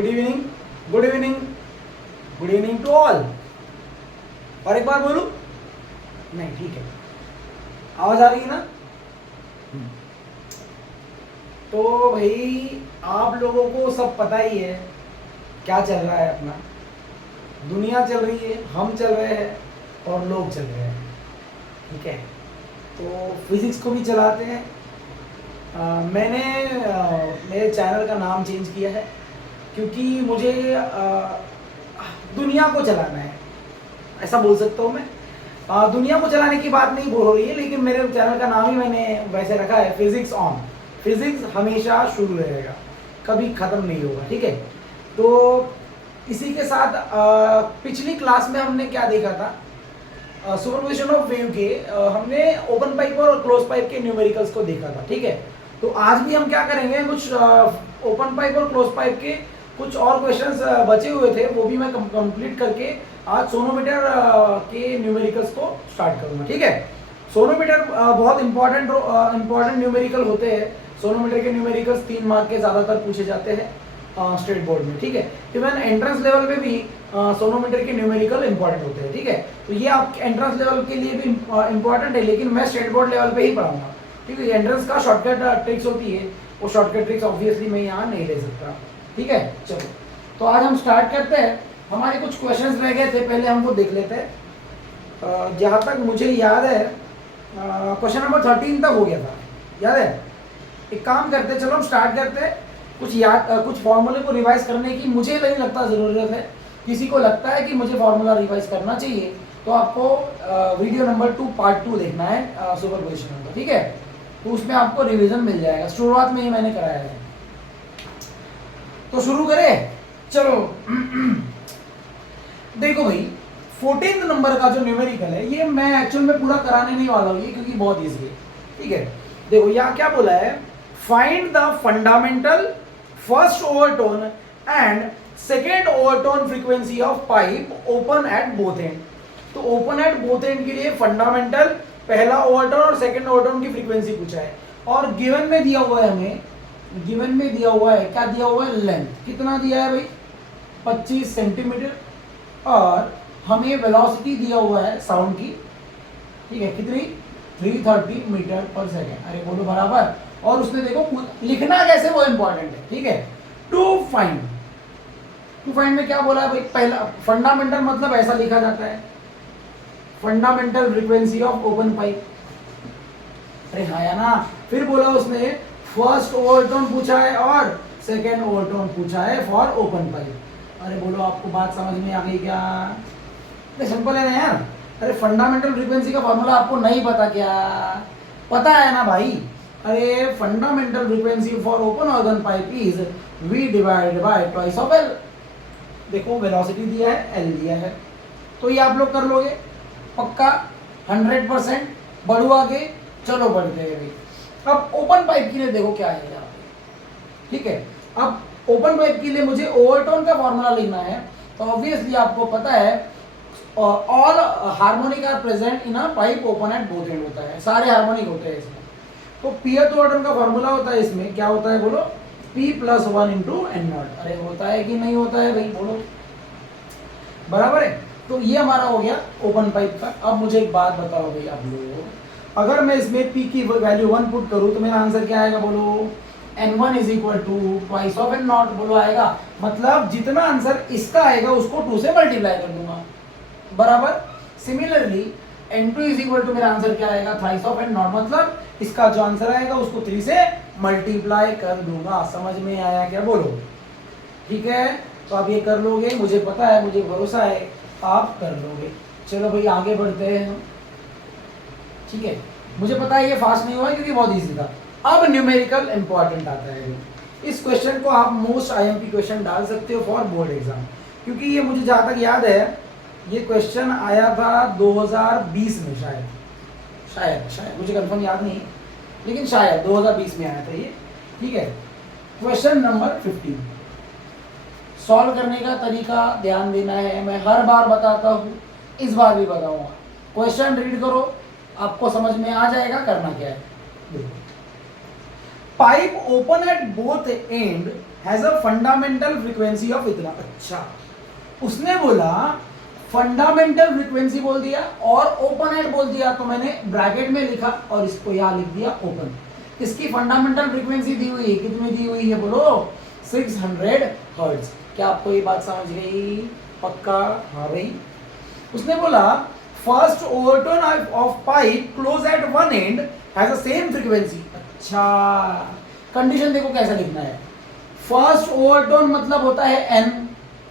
Good evening, good evening, good evening to all. और एक बार बोलूं? नहीं, ठीक है, आवाज आ रही है ना? तो भाई आप लोगों को सब पता ही है क्या चल रहा है। अपना दुनिया चल रही है, हम चल रहे हैं और लोग चल रहे हैं, ठीक है। तो फिजिक्स को भी चलाते हैं। मैंने मेरे चैनल का नाम चेंज किया है क्योंकि मुझे दुनिया को चलाना है, ऐसा बोल सकता हूँ मैं। दुनिया को चलाने की बात नहीं बोल रही है, लेकिन मेरे चैनल का नाम ही मैंने वैसे रखा है, फिजिक्स ऑन। फिजिक्स हमेशा शुरू रहेगा, कभी ख़त्म नहीं होगा, ठीक है। तो इसी के साथ पिछली क्लास में हमने क्या देखा था, सुपरपोजिशन ऑफ वेव के हमने ओपन पाइप और क्लोज पाइप के न्यूमेरिकल्स को देखा था, ठीक है। तो आज भी हम क्या करेंगे, कुछ ओपन पाइप और क्लोज पाइप के कुछ और क्वेश्चंस बचे हुए थे, वो भी मैं कंप्लीट करके आज सोनोमीटर के न्यूमेरिकल्स को स्टार्ट करूंगा, ठीक है। सोनोमीटर बहुत इंपॉर्टेंट न्यूमेरिकल होते हैं। सोनोमीटर के न्यूमेरिकल्स 3 मार्क के ज़्यादातर पूछे जाते हैं स्टेट बोर्ड में, ठीक है। इवन एंट्रेंस लेवल पे भी सोनोमीटर के न्यूमेरिकल इंपॉर्टेंट होते हैं, ठीक है। तो ये आप एंट्रेंस लेवल के लिए भी इंपॉर्टेंट है, लेकिन मैं स्टेट बोर्ड लेवल पे ही पढ़ाऊंगा, ठीक है। एंट्रेंस का शॉर्टकट ट्रिक्स होती है, वो शॉर्टकट ट्रिक्स ऑब्वियसली मैं यहाँ नहीं ले सकता, ठीक है। चलो, तो आज हम स्टार्ट करते हैं। हमारे कुछ क्वेश्चंस रह गए थे, पहले हम वो देख लेते हैं। जहाँ तक मुझे याद है क्वेश्चन नंबर 13 तक हो गया था, याद है। एक काम करते हैं, चलो हम स्टार्ट करते हैं। कुछ फॉर्मूले को रिवाइज करने की मुझे नहीं लगता ज़रूरत है। किसी को लगता है कि मुझे फॉर्मूला रिवाइज करना चाहिए तो आपको वीडियो नंबर 2 पार्ट 2 देखना है सुपरपोजिशन का, ठीक है। तो उसमें आपको रिवीजन मिल जाएगा, शुरुआत में ही मैंने कराया है। तो शुरू करें, चलो। देखो भाई, 14 नंबर का जो न्यूमेरिकल है, ये मैं एक्चुअल में पूरा कराने नहीं वाला हूँ, ये क्योंकि बहुत ईजी है, ठीक है। देखो यहाँ क्या बोला है, find the fundamental first overtone and second overtone frequency of pipe open at both and. तो ओपन एट बोथ एंड के लिए फंडामेंटल पहला ओवरटोन और सेकेंड ओवरटोन की फ्रीक्वेंसी पूछा है, और गिवन में दिया हुआ है, हमें गिवन में दिया हुआ है, क्या दिया हुआ है, लेंथ कितना दिया है भाई, 25 सेंटीमीटर, और हमें वेलोसिटी दिया हुआ है साउंड की, ठीक है, कितनी, 330 मीटर पर सेकेंड। अरे बोलो बराबर। और उसने देखो लिखना कैसे वो इंपॉर्टेंट है, ठीक है। टू फाइंड में क्या बोला है भाई, पहला फंडामेंटल मतलब ऐसा लिखा जाता है, fundamental frequency of open pipe. अरे हाँ या ना। फिर बोला उसने फर्स्ट ओवरटोन पूछा है और सेकेंड ओवरटोन पूछा है फॉर ओपन पाइप। अरे बोलो आपको बात समझ में आ गई क्या? सिंपल है ना यार। अरे फंडामेंटल फ्रीक्वेंसी का फॉर्मूला आपको नहीं पता क्या? पता है ना भाई। अरे fundamental frequency for open organ pipe is V divided bye twice of L। देखो वेलोसिटी दिया है, L दिया है, तो ये आप लोग कर लोगे पक्का 100%। बढ़ो आगे, चलो बढ़ते हैं भाई। अब ओपन पाइप के लिए देखो क्या है यहाँ पे, ठीक है। अब ओपन पाइप के लिए मुझे ओवरटोन का फॉर्मूला लिखना है, तो ऑब्वियसली आपको पता है all harmonic are present in a pipe open at both end होता है, सारे हार्मोनिक होते हैं इसमें। तो पीएथ ओवरटोन का फॉर्मूला होता है, इसमें क्या होता है बोलो, P+1 × N0। अरे होता है कि नहीं होता है भाई, बोलो बराबर है। तो ये हमारा हो गया ओपन पाइप का। अब मुझे एक बात बताओ भाई आप लोग, अगर मैं इसमें P की वैल्यू 1 पुट करूँ तो मेरा आंसर क्या आएगा बोलो, N1 = ट्वाइस ऑफ N0 बोलो आएगा। मतलब जितना आंसर इसका आएगा उसको 2 से मल्टीप्लाई कर दूंगा, बराबर। सिमिलरली N2 मेरा आंसर क्या आएगा, थ्राइस ऑफ N0, मतलब इसका जो आंसर आएगा उसको 3 से मल्टीप्लाई कर दूंगा। समझ में आया क्या बोलो? ठीक है, तो आप ये कर लोगे, मुझे पता है, मुझे भरोसा है आप कर लोगे। चलो भाई आगे बढ़ते हैं, ठीक है। मुझे पता है ये फास्ट नहीं हुआ क्योंकि बहुत ईजी था। अब न्यूमेरिकल इंपॉर्टेंट आता है। इस क्वेश्चन को आप मोस्ट IMP क्वेश्चन डाल सकते हो फॉर बोर्ड एग्जाम, क्योंकि ये मुझे जहाँ तक याद है ये क्वेश्चन आया था 2020 में, शायद मुझे कंफर्म याद नहीं, लेकिन शायद 2020 में आया था ये, ठीक है। Question number 15। सॉल्व करने का तरीका ध्यान देना है, मैं हर बार बताता हूँ, इस बार भी बताऊंगा। क्वेश्चन रीड करो, आपको समझ में आ जाएगा करना क्या है। देखो, pipe open at both and has a fundamental frequency of इतना। अच्छा, उसने बोला फंडामेंटल फ्रीक्वेंसी बोल दिया और ओपन एंड बोल दिया, तो मैंने ब्रैकेट में लिखा और इसको यहां लिख दिया ओपन। इसकी फंडामेंटल फ्रीक्वेंसी दी हुई है, कितनी दी हुई है बोलो, 600 हर्ट्ज। क्या आपको ये बात समझ गई? पक्का? हाँ भाई। उसने बोला first overtone of pipe close at one end has the same frequency. अच्छा, कंडीशन देखो कैसा लिखना है। फर्स्ट ओवरटोन मतलब होता है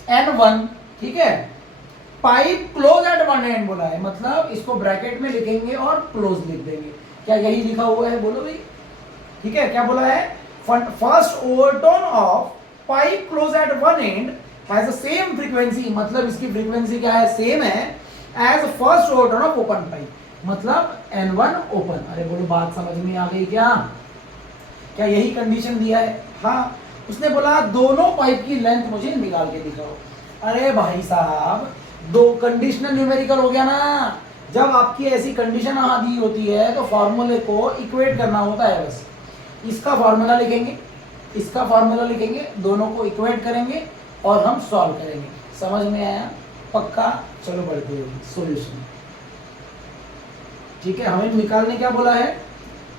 n1, ठीक है। Pipe close at one and बोला है, मतलब इसको ब्रैकेट में लिखेंगे और क्लोज लिख देंगे। क्या यही लिखा हुआ है? बोलो भाई। ठीक है, क्या बोला है? First overtone of pipe close at one end has the same frequency, मतलब इसकी फ्रीक्वेंसी क्या है? सेम है as first overtone of open pipe, मतलब n1 ओपन। अरे बोलो, बात समझ में आ गई क्या? क्या यही कंडीशन दिया है? हाँ। उसने बोला दोनों पाइप की लेंथ मुझे निकाल के दिखाओ। अरे भाई साहब, दो कंडीशनल न्यूमेरिकल हो गया ना। जब आपकी ऐसी कंडीशन दी होती है तो फॉर्मूले को इक्वेट करना होता है बस। इसका फॉर्मूला लिखेंगे, इसका फॉर्मूला लिखेंगे, दोनों को इक्वेट करेंगे और हम सॉल्व करेंगे। समझ में आया? पक्का? चलो बढ़ते हैं सॉल्यूशन। ठीक है, हमें निकालने क्या बोला है?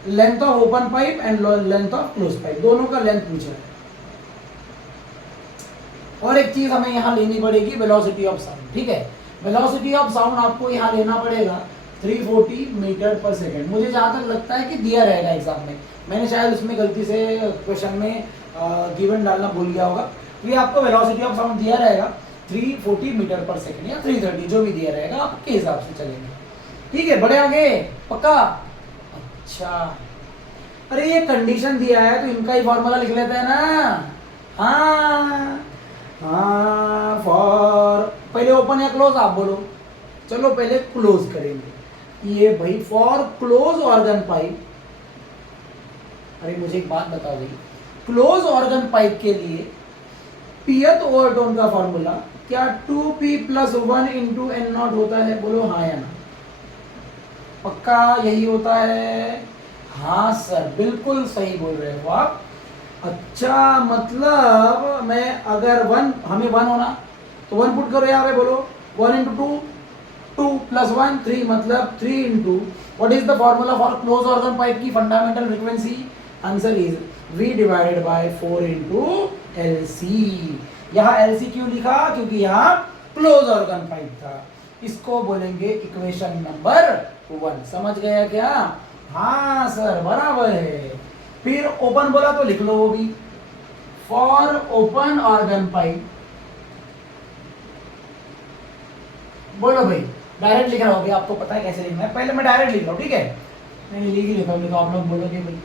Length of open pipe and length of close pipe, दोनों का लेंथ पूछा है। और एक चीज हमें यहाँ लेनी पड़ेगी, वेलोसिटी ऑफ साउंड। ठीक है, वेलोसिटी ऑफ साउंड आपको यहाँ लेना पड़ेगा 340 मीटर पर सेकेंड। मुझे जहाँ तक लगता है कि दिया रहेगा एग्जाम में, मैंने शायद उसमें गलती से क्वेश्चन में गिवन डालना भूल गया होगा। ये आपको वेलोसिटी ऑफ साउंड दिया रहेगा 340 मीटर पर सेकेंड या 330, जो भी दिया रहेगा आपके हिसाब से चलेंगे। ठीक है, बढ़े आगे? पक्का? अच्छा, अरे ये कंडीशन दिया है तो इनका ही फॉर्मूला लिख लेते हैं ना। हाँ फॉर, पहले ओपन या क्लोज आप बोलो। चलो पहले क्लोज करेंगे। ये भाई फॉर क्लोज ऑर्गन पाइप। अरे मुझे एक बात बताओ भाई, क्लोज ऑर्गन पाइप के लिए पीएथ ओवरटोन का फॉर्मूला क्या 2p + 1 × n0 होता है? बोलो हाँ या ना। पक्का यही होता है? हाँ सर, बिल्कुल सही बोल रहे हो आप। अच्छा, मतलब मैं अगर हमें 1 होना तो 1 पुट करो यहाँ पे, बोलो 1 × 2, 2 + 1 3, मतलब 3 × what is the formula for close organ pipe की fundamental frequency? Answer is V / 4 × LC। यहाँ LC क्यों लिखा? क्योंकि यहाँ क्लोज ऑर्गन पाइप था। इसको बोलेंगे इक्वेशन नंबर 1। समझ गया क्या? हाँ सर, बराबर है। फिर ओपन बोला तो लिख लो वो भी, फॉर ओपन ऑर्गन पाइप। बोलो भाई, डायरेक्ट लिख रहा हूँ भाई, आपको पता है कैसे लिखना है। पहले मैं डायरेक्ट लिख रहा हूँ, ठीक है? मैंने लिख ही लिखा हूँ, तो आप लोग बोलोगे भाई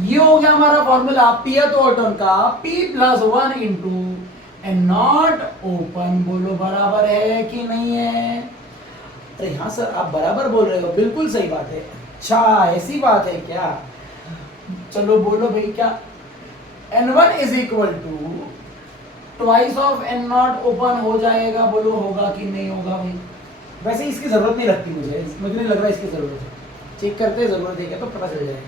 ये हो गया हमारा फॉर्मूला पीएथ ओवरटोन का, P + 1 × n0 ओपन। बोलो बराबर है कि नहीं है? अरे हाँ सर, आप बराबर बोल रहे हो, बिल्कुल सही बात है। अच्छा, ऐसी बात है क्या? चलो बोलो भाई, क्या n1 = twice of n0 open हो जाएगा? बोलो होगा कि नहीं होगा भाई? वैसे इसकी जरूरत नहीं लगती, मुझे नहीं लग रहा इसकी जरूरत है। चेक करते हैं जरूरत है क्या, तो पता चल जाएगा।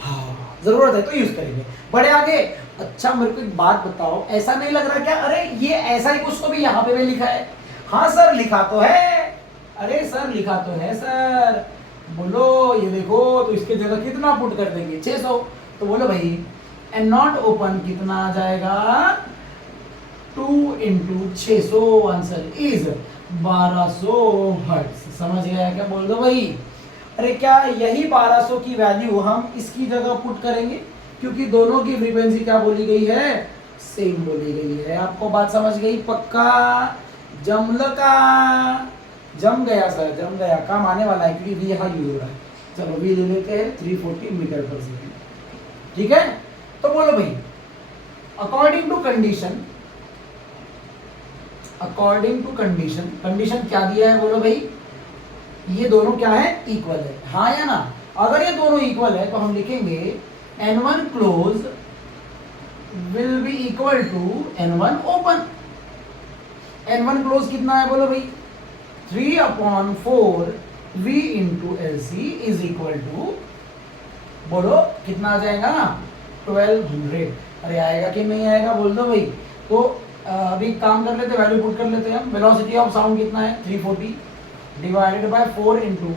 हाँ, जरूरत है तो यूज करेंगे। बड़े आगे। अच्छा, मेरे को एक बात बताओ, ऐसा नहीं लग रहा क्या? अरे ये ऐसा ही कुछ तो भी यहाँ पे भी लिखा है। हाँ सर, लिखा तो है। अरे सर, लिखा तो है सर। बोलो ये देखो, तो इसके जगह कितना पुट कर देंगे? 600। तो बोलो भाई n0 ओपन कितना आ जाएगा? 2 × 600। Answer is 1200 hertz. समझ गया क्या? बोल दो भाई। अरे क्या यही 1200 की वैल्यू हम इसकी जगह पुट करेंगे? क्योंकि दोनों की फ्रीक्वेंसी क्या बोली गई है? सेम बोली गई है। आपको बात समझ गई? पक्का? जम गया सर, जम गया। काम आने वाला है क्योंकि V यहाँ यूज हो रहा है। चलो V ले लेते हैं 340 मीटर पर सेकेंड। ठीक है, तो बोलो भाई अकॉर्डिंग टू कंडीशन क्या दिया है? बोलो भाई, ये दोनों क्या है? इक्वल है। हाँ या ना? अगर ये दोनों इक्वल है तो हम लिखेंगे n1 close will be equal to n1 open. n1 close कितना है? बोलो भाई 3/4 V × LC is equal to, बोलो कितना आ जाएगा? 1200। अरे आएगा कि नहीं आएगा बोल दो भाई। तो अभी काम कर लेते, वैल्यू पुट कर लेते हैं हम। वेलोसिटी ऑफ साउंड कितना है 340 डिवाइडेड बाय 4 इंटू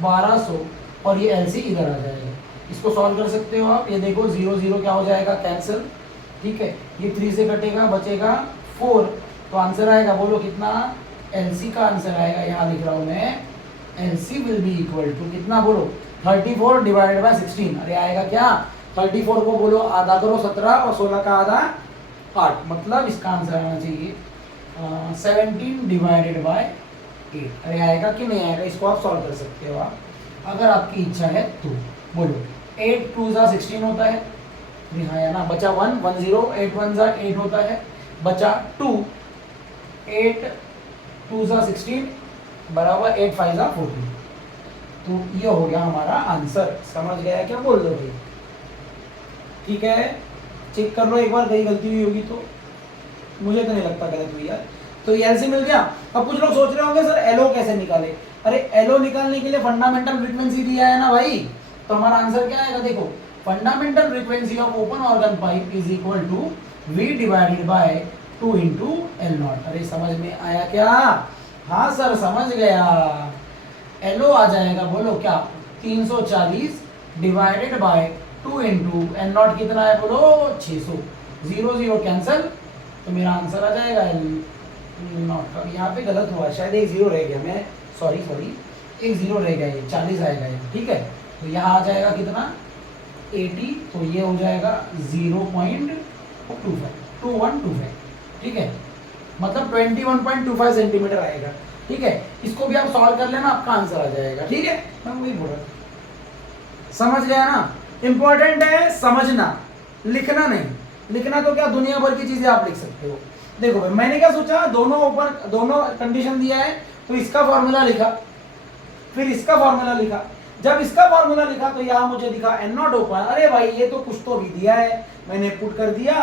1200 और ये एल सी इधर आ जाएगा। इसको सॉल्व कर सकते हो आप। ये देखो 0 0 क्या हो जाएगा कैंसिल, ठीक है। ये 3 से कटेगा बचेगा 4, तो आंसर आएगा बोलो कितना, एल सी का आंसर आएगा, यहाँ लिख रहा हूँ मैं, L C will be equal to कितना बोलो 34 डिवाइडेड बाय 16। अरे आएगा क्या, 34 को बोलो आधा करो 17 और 16 का आधा 8, मतलब इसका आंसर आना चाहिए 17 डिवाइडेड बाय 8। अरे आएगा कि नहीं आएगा, इसको आप सॉल्व कर सकते हो आप अगर आपकी इच्छा है तो। बोलो 8 2 ज़ा 16 होता है, हाँ या ना, बचा 1 1 0, 8 1 ज़ा 8 होता है, बचा 2, 8 2 ज़ा 16 बराबर 8 5 ज़ा 14। तो ये हो गया हमारा आंसर। समझ गया क्या बोल दो भाई, ठीक है। चेक कर लो एक बार, कहीं गलती हुई होगी तो, मुझे तो नहीं लगता गलत हुई यार। तो ये एलसी मिल गया। अब कुछ लोग सोच रहे होंगे सर एलओ कैसे निकाले। अरे एलओ निकालने के लिए फंडामेंटल फ्रीक्वेंसी दिया है ना भाई, तो हमारा आंसर क्या आएगा देखो, fundamental frequency of open organ pipe is equal to V divided by 2 into L naught. अरे समझ में आया क्या, हाँ सर समझ गया। एलओ आ जाएगा बोलो क्या 340 divided by 2 into L not कितना है बोलो 600, 0 0 कैंसिल, तो मेरा आंसर आ जाएगा एल नॉट का। यहाँ पे गलत हुआ शायद, एक 0 रह गया, मैं सॉरी एक 0 रह गया, ये 40 आएगा ये, ठीक है। तो यहाँ आ जाएगा कितना 80, तो ये हो जाएगा 0.2125, ठीक है, मतलब 21.25 सेंटीमीटर आएगा, ठीक है। इसको भी आप सॉल्व कर लेना, आपका आंसर आ जाएगा, ठीक है। मैं वही बोल रहा था, समझ गया ना। इंपॉर्टेंट है समझना, लिखना नहीं। लिखना तो क्या दुनिया भर की चीजें आप लिख सकते हो। देखो भाई मैंने क्या सोचा, दोनों कंडीशन दिया है, तो इसका फॉर्मूला लिखा, फिर इसका फॉर्मूला लिखा। जब इसका फॉर्मूला लिखा तो यहाँ मुझे दिखा एन नॉट ओपन। अरे भाई ये तो कुछ तो भी दिया है, मैंने पुट कर दिया,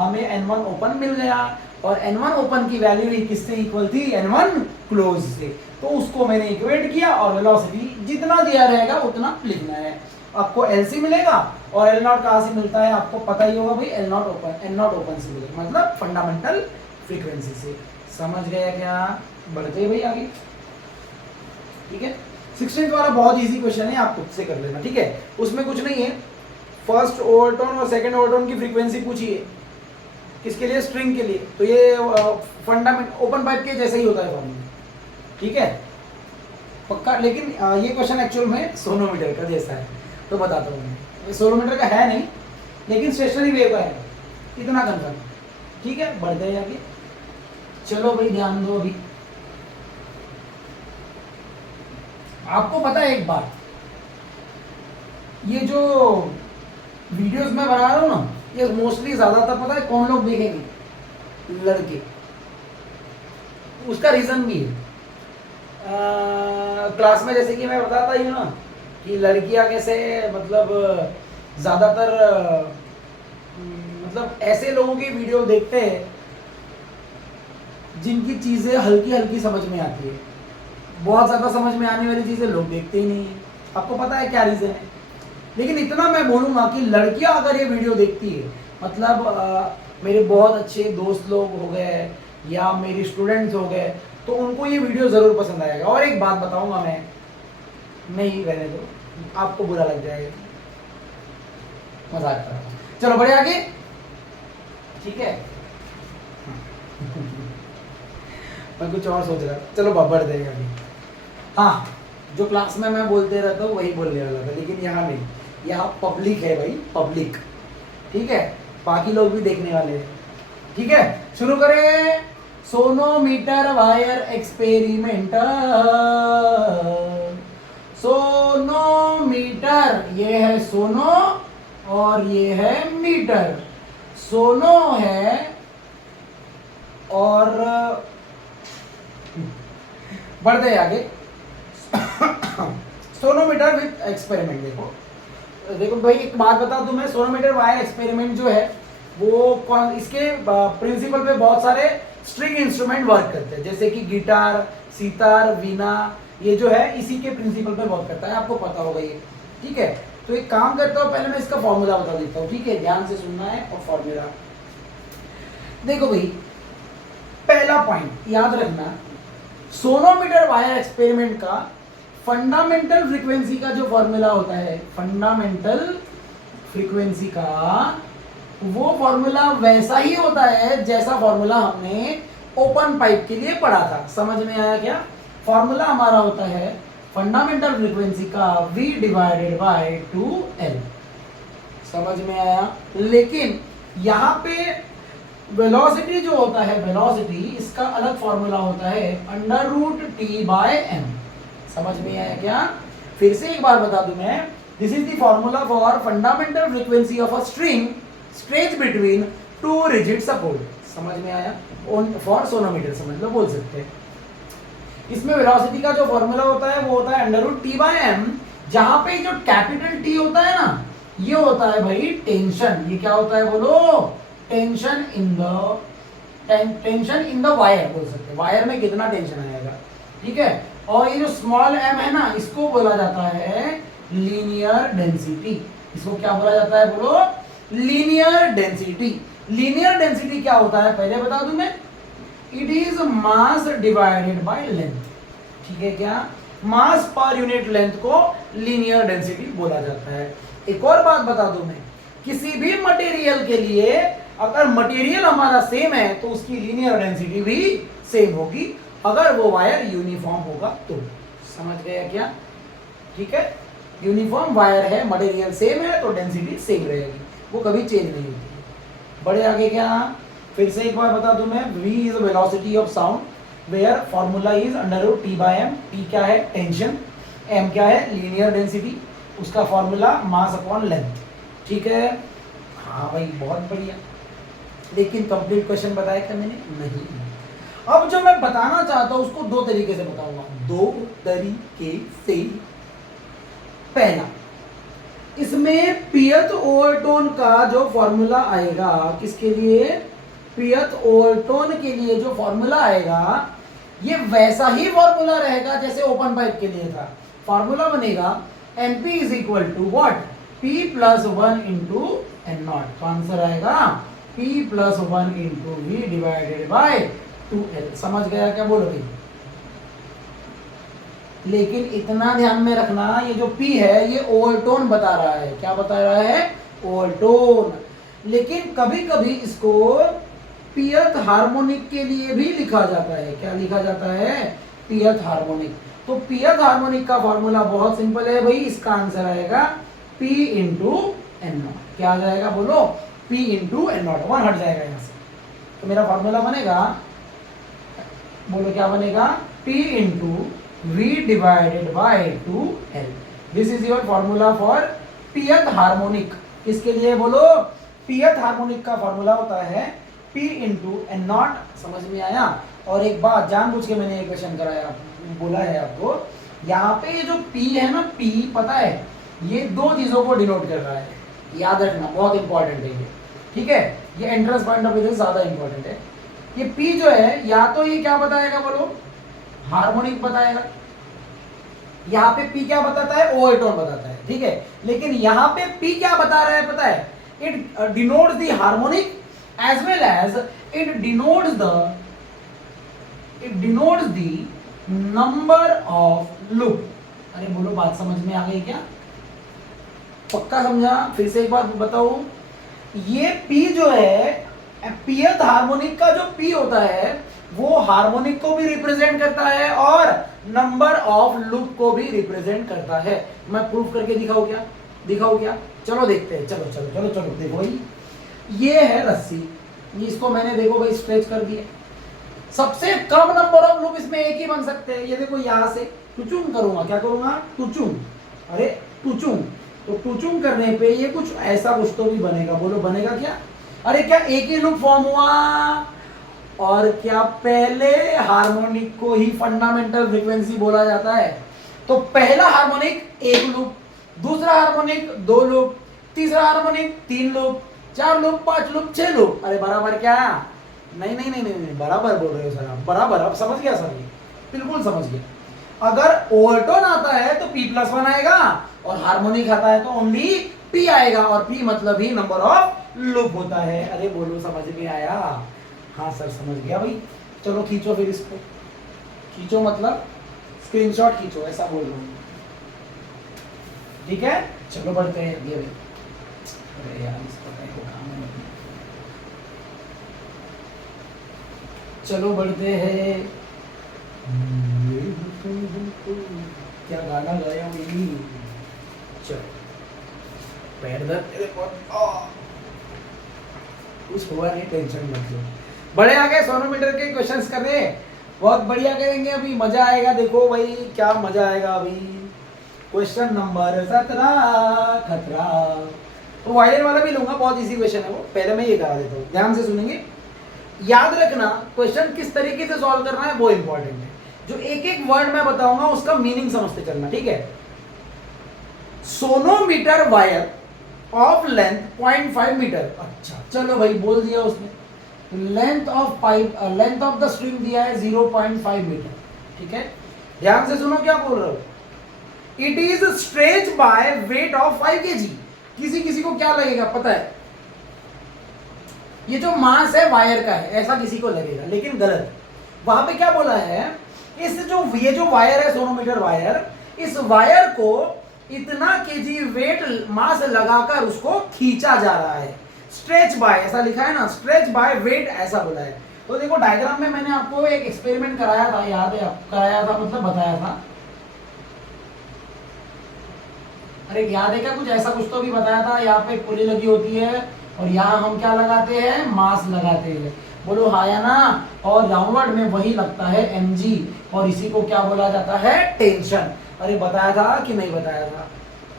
हमें N1 ओपन मिल गया, और N1 ओपन की वैल्यू ही किससे इक्वल थी, N1 क्लोज से। तो उसको मैंने इक्वेट किया, और वेलोसिटी जितना दिया रहेगा उतना लिखना है। आपको LC मिलेगा, और L नॉट कहाँ से मिलता है आपको पता ही होगा भाई, N नॉट ओपन से मिलेगा, मतलब फंडामेंटल फ्रीक्वेंसी से। समझ गया क्या, बढ़ते हैं भाई आगे, ठीक है। 16th वाला बहुत इजी क्वेश्चन है, आप खुद से कर लेना, ठीक है। उसमें कुछ नहीं है, फर्स्ट ओवरटोन और सेकंड ओवरटोन की फ्रीक्वेंसी पूछी है, किसके लिए, स्ट्रिंग के लिए। तो ये फंडामेंट ओपन पाइप के जैसे ही होता है फॉर्मूला, ठीक है पक्का। लेकिन ये क्वेश्चन एक्चुअल में सोनोमीटर का जैसा है, तो बताता हूँ मैं, सोनोमीटर का है नहीं, लेकिन स्टेशनरी वेव का है, इतना कंफर्म, ठीक है। बढ़ते हैं आगे, चलो भाई ध्यान दो। अभी आपको पता है एक बात, ये जो वीडियोस मैं बना रहा हूँ ना, ये मोस्टली ज्यादातर पता है कौन लोग देखेंगे, लड़के। उसका रीजन भी है, क्लास में जैसे कि मैं बताता ही हूँ ना कि लड़कियां कैसे मतलब ज्यादातर मतलब ऐसे लोगों की वीडियो देखते हैं जिनकी चीजें हल्की हल्की समझ में आती है, बहुत ज़्यादा समझ में आने वाली चीज़ें लोग देखते ही नहीं है। आपको पता है क्या रीज़न है, लेकिन इतना मैं बोलूँगा कि लड़कियां अगर ये वीडियो देखती है, मतलब मेरे बहुत अच्छे दोस्त लोग हो गए या मेरे स्टूडेंट्स हो गए, तो उनको ये वीडियो ज़रूर पसंद आएगा। और एक बात बताऊँगा मैं, नहीं रहने दो, आपको बुरा लग जाएगा, मजाक कर रहा हूँ। चलो बढ़े आगे, ठीक है। मैं कुछ और सोच रहा था, चलो बढ़ देगा अभी। हाँ, जो क्लास में मैं बोलते रहता हूँ वही बोलने वाला था, लेकिन यहाँ नहीं, यहाँ पब्लिक है भाई, पब्लिक, ठीक है, बाकी लोग भी देखने वाले हैं, ठीक है। शुरू करें, सोनोमीटर वायर एक्सपेरिमेंट। सोनोमीटर, ये है सोनो और ये है मीटर। सोनो है और बढ़ते हैं आगे। Sonometer with experiment. देखो भाई एक बात बता दूं मैं, सोनोमीटर वायर एक्सपेरिमेंट जो है वो इसके प्रिंसिपल पे बहुत सारे स्ट्रिंग इंस्ट्रूमेंट वर्क करते हैं, जैसे कि गिटार, सितार, वीणा, ये जो है इसी के प्रिंसिपल पे वर्क करता है, आपको पता होगा ये, ठीक है। तो एक काम करता हूँ, पहले मैं इसका फॉर्मूला बता देता हूँ, ठीक है, ध्यान से सुनना है। और फॉर्मूला देखो भाई, पहला पॉइंट याद रखना, सोनोमीटर वायर एक्सपेरिमेंट का फंडामेंटल फ्रीक्वेंसी का जो फॉर्मूला होता है, फंडामेंटल फ्रीक्वेंसी का वो फॉर्मूला वैसा ही होता है जैसा फॉर्मूला हमने ओपन पाइप के लिए पढ़ा था। समझ में आया क्या? फॉर्मूला हमारा होता है फंडामेंटल फ्रीक्वेंसी का V डिवाइडेड बाय 2L। समझ में आया? लेकिन यहाँ पे वेलोसिटी जो होता है, वेलोसिटी, इसका अलग फॉर्मूला होता है under root T by M. समझ में आया क्या? फिर से एक बार बता दूं मैं, this is the formula for fundamental frequency of a string stretch between two rigid support. समझ में आया? फॉर सोनोमीटर समझ लो, बोल सकते हैं। इसमें वेलोसिटी का जो फॉर्मूला होता है वो होता है under root T by M, जहां पे जो कैपिटल टी होता है ना, ये होता है भाई टेंशन। ये क्या होता है बोलो? टेंशन इन द वायर बोल सकते हैं, वायर में कितना टेंशन आएगा, ठीक है। और ये जो स्मॉल एम है ना, इसको बोला जाता है लीनियर डेंसिटी। इसको क्या बोला जाता है बोलो? Linear density. लीनियर डेंसिटी क्या होता है पहले बता दूं मैं, it is mass divided by length, ठीक है क्या? मास पर यूनिट लेंथ को लीनियर डेंसिटी बोला जाता है। एक और बात बता दूं मैं, किसी भी मटेरियल के लिए अगर मटेरियल हमारा सेम है तो उसकी लीनियर डेंसिटी भी सेम होगी, अगर वो वायर यूनिफॉर्म होगा तो। समझ गया क्या? ठीक है, यूनिफॉर्म वायर है, मटेरियल सेम है तो डेंसिटी सेम रहेगी, वो कभी चेंज नहीं होती। बड़े आगे क्या, फिर से एक बार बता दूं मैं, v is velocity of sound where formula is under root T by M. T क्या है? टेंशन। m क्या है? Linear density. उसका फॉर्मूला मास अपॉन लेंथ, ठीक है। हाँ भाई बहुत बढ़िया, लेकिन कंप्लीट क्वेश्चन बताया क्या मैंने? नहीं। अब जो मैं बताना चाहता हूं उसको दो तरीके से बताऊंगा, दो तरीके से। पहला, इसमें पियत ओवरटोन का जो फॉर्मूला आएगा, किसके लिए? पियत ओवरटोन के लिए जो फॉर्मूला आएगा, ये वैसा ही फॉर्मूला रहेगा जैसे ओपन पाइप के लिए था। फॉर्मूला बनेगा NP is equal to what? P plus 1 into N naught. तो आंसर आएगा P plus 1 into V divided by 2L। समझ गया क्या? बोलो भाई। लेकिन इतना ध्यान में रखना, ये जो P है ये ओवरटोन बता रहा है। क्या बता रहा है? ओवरटोन। लेकिन कभी कभी इसको पियत हार्मोनिक के लिए भी लिखा जाता है। क्या लिखा जाता है? पियत हार्मोनिक। तो पियत हार्मोनिक का फॉर्मूला बहुत सिंपल है भाई, इसका आंसर आएगा P इंटू एन नॉट। क्या आ जाएगा बोलो? P into N not. 1 हट जाएगा यहाँ से, तो मेरा फॉर्मूला बनेगा, बोलो क्या बनेगा? P into V divided by 2L। This is your formula for पियत हार्मोनिक। किसके लिए बोलो? पियत हार्मोनिक का फॉर्मूला होता है P इंटू एन नॉट। समझ में आया? और एक बात जानबूझ के मैंने एक क्वेश्चन कराया, बोला है आपको, यहाँ पे ये जो P है ना, P पता है ये दो चीजों को डिनोट कर रहा है, याद रखना, बहुत इंपॉर्टेंट है ये, ठीक है। ये एंट्रेंस पॉइंट ऑफ व्यू से ज्यादा इंपॉर्टेंट है। ये P जो है, या तो ये क्या बताएगा बोलो? हार्मोनिक बताएगा। यहाँ पे P क्या बताता है? ओवरटोन बताता है, ठीक है। लेकिन यहाँ पे P क्या बता रहा है पता है? It denotes the harmonic as well as it denotes the number of loop। अरे बोलो, बात समझ में आ गई क्या? पक्का समझा? फिर से एक बार बताओ, ये P जो है, पियत हार्मोनिक का जो P होता है वो हार्मोनिक को भी रिप्रेजेंट करता है और नंबर ऑफ लूप को भी रिप्रेजेंट करता है। मैं प्रूफ करके दिखाऊं क्या? दिखाऊं क्या? चलो देखते हैं। चलो चलो चलो चलो, देखो भाई, ये है रस्सी, इसको मैंने देखो भाई स्ट्रेच कर दिया। सबसे कम नंबर ऑफ लूप इसमें एक ही बन सकते हैं। ये देखो, यहां से टुचुंग करूंगा, क्या करूंगा? टुचुंग। अरे टुचुंग, तो टुचुंग करने पे ये कुछ ऐसा कुछ तो भी बनेगा। बोलो बनेगा क्या? अरे क्या एक ही लूप फॉर्म हुआ? और क्या पहले हार्मोनिक को ही फंडामेंटल फ्रीक्वेंसी बोला जाता है? तो पहला हार्मोनिक एक लूप, दूसरा हार्मोनिक 2 लूप, तीसरा harmonic 3 loop, 4 loop, 5 loop, 6 loop. अरे बराबर क्या? नहीं नहीं नहीं नहीं, बराबर बोल रहे हो सर आप, बराबर। अब समझ गया सर, ये बिल्कुल समझ गया। अगर ओवरटोन आता है तो P+1 आएगा, और हार्मोनिक आता है तो ओनली पी आएगा, और पी मतलब ही नंबर ऑफ लूप होता है। अरे बोलो समझ में आया? हाँ सर समझ गया भाई। चलो खींचो फिर इसको, खींचो मतलब स्क्रीनशॉट खींचो, ऐसा बोल रहा हूँ। ठीक है चलो बढ़ते हैं आगे। अरे यार इसको काम है। चलो बढ़ते हैं। क्या गाना गाया वही। चलो पैर दर्द तेरे बहुत, कुछ हुआ नहीं, टेंशन मत लो। बड़े आगे सोनोमीटर के क्वेश्चंस कर रहे हैं, बहुत बढ़िया करेंगे अभी, मजा आएगा। देखो भाई क्या मजा आएगा अभी। क्वेश्चन नंबर 17 खतरा। तो वायलिन वाला भी लूंगा, बहुत इजी क्वेश्चन है वो, पहले मैं ये करा देता हूँ, ध्यान से सुनेंगे। याद रखना क्वेश्चन किस तरीके से सॉल्व करना है वो इंपॉर्टेंट है। जो एक एक वर्ड मैं बताऊंगा उसका मीनिंग समझते चलना, ठीक है। Sonometer wire of length 0.5 metre. अच्छा चलो भाई बोल दिया उसने। Length of pipe, length of the string दिया है 0.5 मीटर, ठीक है। ध्यान से सुनो क्या बोल रहा हूं। It is stretch by weight of 5 kg। किसी किसी को क्या लगेगा पता है, ये जो मास है वायर का है, ऐसा किसी को लगेगा, लेकिन गलत। वहां पे क्या बोला है, इस जो ये जो वायर है सोनोमीटर वायर, इस वायर को इतना केजी वेट मास लगाकर उसको खींचा जा रहा है। स्ट्रेच बाय ऐसा लिखा है ना, स्ट्रेच बाय वेट ऐसा बोला है। तो देखो डायग्राम में मैंने आपको एक एक्सपेरिमेंट कराया था, याद है? कराया था मतलब बताया था। अरे याद है क्या? कुछ ऐसा कुछ तो भी बताया था। यहाँ पे पुली लगी होती है और यहाँ हम क्या लगाते हैं, मास लगाते हैं। बोलो हाँ या ना। और डाउनवर्ड में वही लगता है mg, और इसी को क्या बोला जाता है, टेंशन। अरे बताया था कि नहीं बताया था?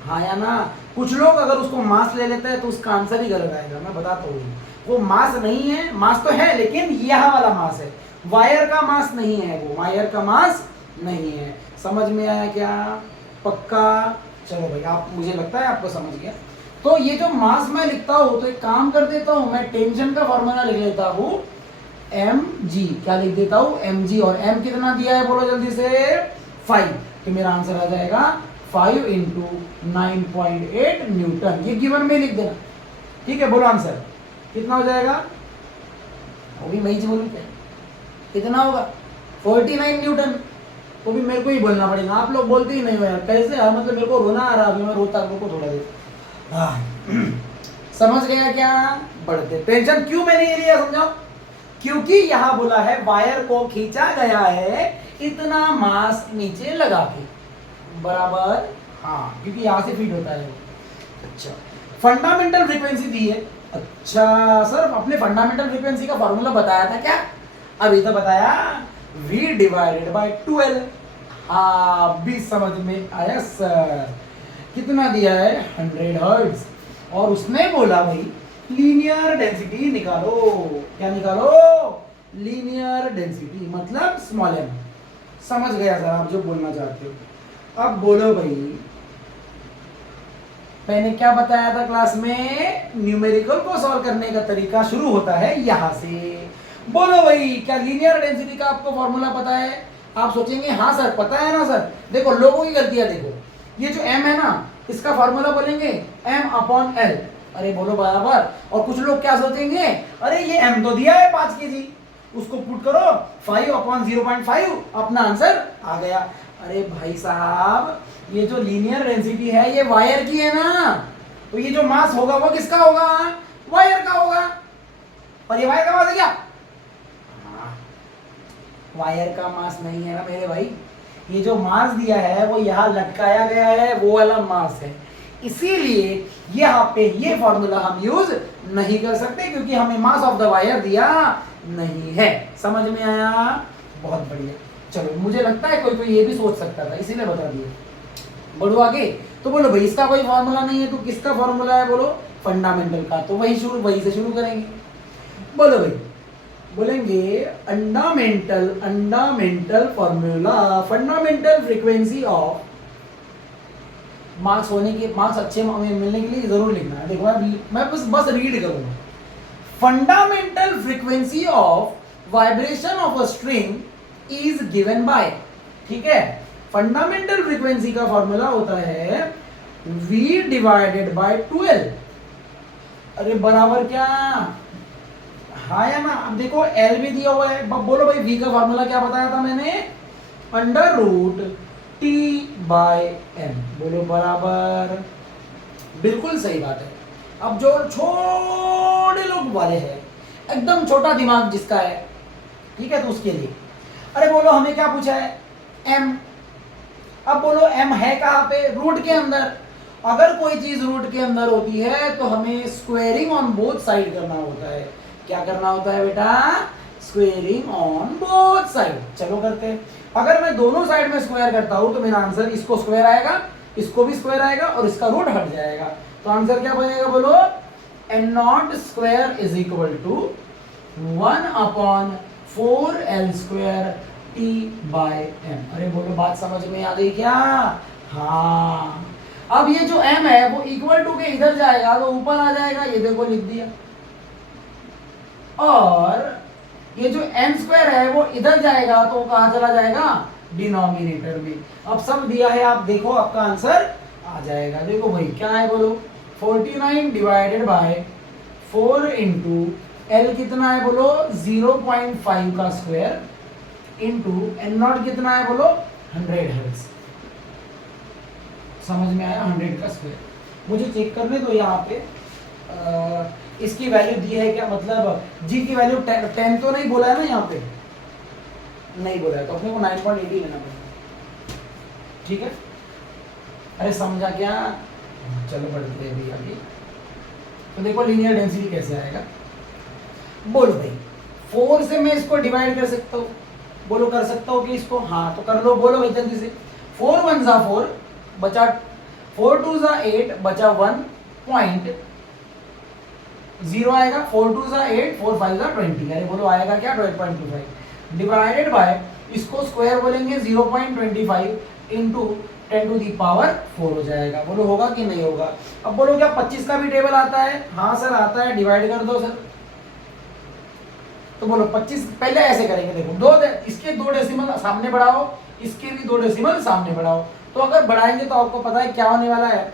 हाँ या ना। कुछ लोग अगर उसको मास ले लेते हैं तो उसका आंसर ही गलत आएगा, मैं बताता हूँ। वो मास नहीं है, मास तो है लेकिन यह वाला मास है, वायर का मास नहीं है, वो वायर का मास नहीं है। समझ में आया क्या? पक्का? चलो भाई आप, मुझे लगता है आपको समझ गया। तो ये जो मास मैं लिखता हूं तो एक काम कर देता हूं, मैं टेंशन का फॉर्मूला लिख लेता हूं mg। क्या लिख देता हूं, mg। और m कितना दिया है बोलो जल्दी से, 5। तो मेरा आंसर आ जाएगा 5 × 9.8 न्यूटन। ये गिवन में लिख देना, ठीक है। बोलो आंसर कितना हो जाएगा, वो भी वही बोलूं क्या, कितना होगा, 49 न्यूटन। वो भी मेरे को ही बोलना पड़ेगा, आप लोग बोलते ही नहीं हो यार, कैसे यार, मतलब मेरे को रोना आ रहा, अभी मैं रोता को थोड़ा देर। समझ गया क्या? बढ़ते। टेंशन क्यों मैंने ये लिया समझाओ। क्योंकि यहां बोला है वायर को खींचा गया है इतना मास नीचे लगा के, बराबर। हाँ क्योंकि यहां से फीड होता है। अच्छा फंडामेंटल फ्रीक्वेंसी दी है। अच्छा सर अपने फंडामेंटल फ्रीक्वेंसी का फॉर्मूला बताया था क्या? अभी तो बताया, V/12। हाँ भी समझ में आया सर। कितना दिया है, 100 हर्ट्ज। और उसने बोला भाई लीनियर डेंसिटी निकालो। क्या निकालो, लीनियर डेंसिटी, मतलब स्मॉल m। समझ गया सर आप जो बोलना चाहते हो। अब बोलो भाई, मैंने क्या बताया था क्लास में, न्यूमेरिकल को सॉल्व करने का तरीका शुरू होता है यहां से। बोलो भाई क्या लीनियर डेंसिटी का आपको फॉर्मूला पता है? आप सोचेंगे हाँ सर पता है ना सर। देखो लोगों की गलतियां देखो, ये जो m है ना, इसका फॉर्मूला बोलेंगे m/L। अरे बोलो बराबर। और कुछ लोग क्या सोचेंगे, अरे ये m तो दिया है 5 kg, उसको पुट करो 5/0.5, अपना आंसर आ गया। अरे भाई साहब ये जो लीनियर डेंसिटी है ये वायर की है ना, तो ये जो मास होगा वो किसका होगा, वायर का होगा। और ये वायर का मास है क्या, वायर का मास नहीं है ना मेरे भाई। ये जो मास दिया है वो यहाँ लटकाया गया है, वो वाला मास है। इसीलिए यहाँ पे ये फॉर्मूला हम यूज नहीं कर सकते, क्योंकि हमें मास ऑफ द वायर दिया नहीं है। समझ में आया? बहुत बढ़िया। चलो मुझे लगता है कोई कोई ये भी सोच सकता था, इसीलिए बता दिया। बढ़ो आगे। तो बोलो भाई इसका कोई फॉर्मूला नहीं है, तो किसका फॉर्मूला है बोलो, फंडामेंटल का। तो वही से शुरू करेंगे। बोलो भाई, बोलेंगे fundamental formula, fundamental frequency of. Marks होने के, मार्क्स अच्छे मिलने के लिए जरूर लिखना है। देखो मैं बस रीड करूंगा। Fundamental frequency of vibration of a string is given by, ठीक है। फंडामेंटल फ्रीक्वेंसी का फॉर्मूला होता है v डिवाइडेड बाय 12। अरे बराबर क्या, हाँ या ना। अब देखो L भी दिया हुआ है, अब बोलो भाई v का फार्मूला क्या बताया था मैंने, under root t by m। बोलो बराबर, बिल्कुल सही बात है। अब जो छोटे लोग वाले हैं, एकदम छोटा दिमाग जिसका है, ठीक है, तो उसके लिए अरे बोलो हमें क्या पूछा है, m। अब बोलो m है कहाँ पे, रूट के अंदर। अगर कोई चीज रूट के अंदर होती है तो हमें स्क्वेयरिंग ऑन बोथ साइड करना होता है। क्या करना होता है बेटा, स्क्वेयरिंग ऑन बोथ साइड। चलो करते हैं। अगर मैं दोनों साइड में स्क्वायर करता हूं तो मेरा आंसर, इसको स्क्वायर आएगा, इसको भी स्क्वायर आएगा और इसका रूट हट जाएगा। तो आंसर क्या बनेगा बोलो, n naught square is equal to 1/4l square t by m। अरे बोलो बात समझ में आ गई क्या, हाँ। अब ये जो m है वो इक्वल टू के इधर जाएगा तो ऊपर आ जाएगा, ये देखो लिख दिया। और ये जो n स्क्वायर है वो इधर जाएगा तो कहाँ चला जाएगा, डिनोमिनेटर में। अब सब दिया है, आप देखो आपका आंसर आ जाएगा। देखो भाई क्या है बोलो, 49 डिवाइडेड बाय 4 इंटू एल कितना है बोलो, 0.5 का स्क्वायर इंटू एन नॉट कितना है बोलो, 100 हर्ट्ज। समझ में आया, 100 का स्क्वायर। मुझे चेक करने दो यहाँ पे इसकी वैल्यू दी है क्या, मतलब जी की वैल्यू 10 तो नहीं बोला है ना यहाँ पे, नहीं बोला है, तो अपने को 9.80 लेना पड़ेगा, ठीक है। अरे समझा क्या, चलो बढ़ते हैं अभी आगे। तो देखो लीनियर डेंसिटी कैसे आएगा, बोलो भाई 4 से मैं इसको डिवाइड कर सकता हूँ, बोलो कर सकता हूँ कि इसको, हाँ तो कर लो, बोलो भाई जल्दी से। 4 1 जा 4 बचा, 4 2 जा 8 बचा 1.0 आएगा, 4 2 जा 8 4 5 जा 20। अरे बोलो आएगा क्या, 12.25 डिवाइडेड बाय, इसको स्क्वायर बोलेंगे 0.25 इंटू 10 टू दी पावर 4 हो जाएगा। बोलो होगा कि नहीं होगा। अब बोलो क्या 25 का भी टेबल आता है, हाँ सर आता है, डिवाइड कर दो सर। तो बोलो 25, पहले ऐसे करेंगे, देखो इसके 2 डेसिमल सामने बढ़ाओ, इसके भी 2 डेसिमल सामने बढ़ाओ। तो अगर बढ़ाएंगे तो आपको पता है क्या होने वाला है,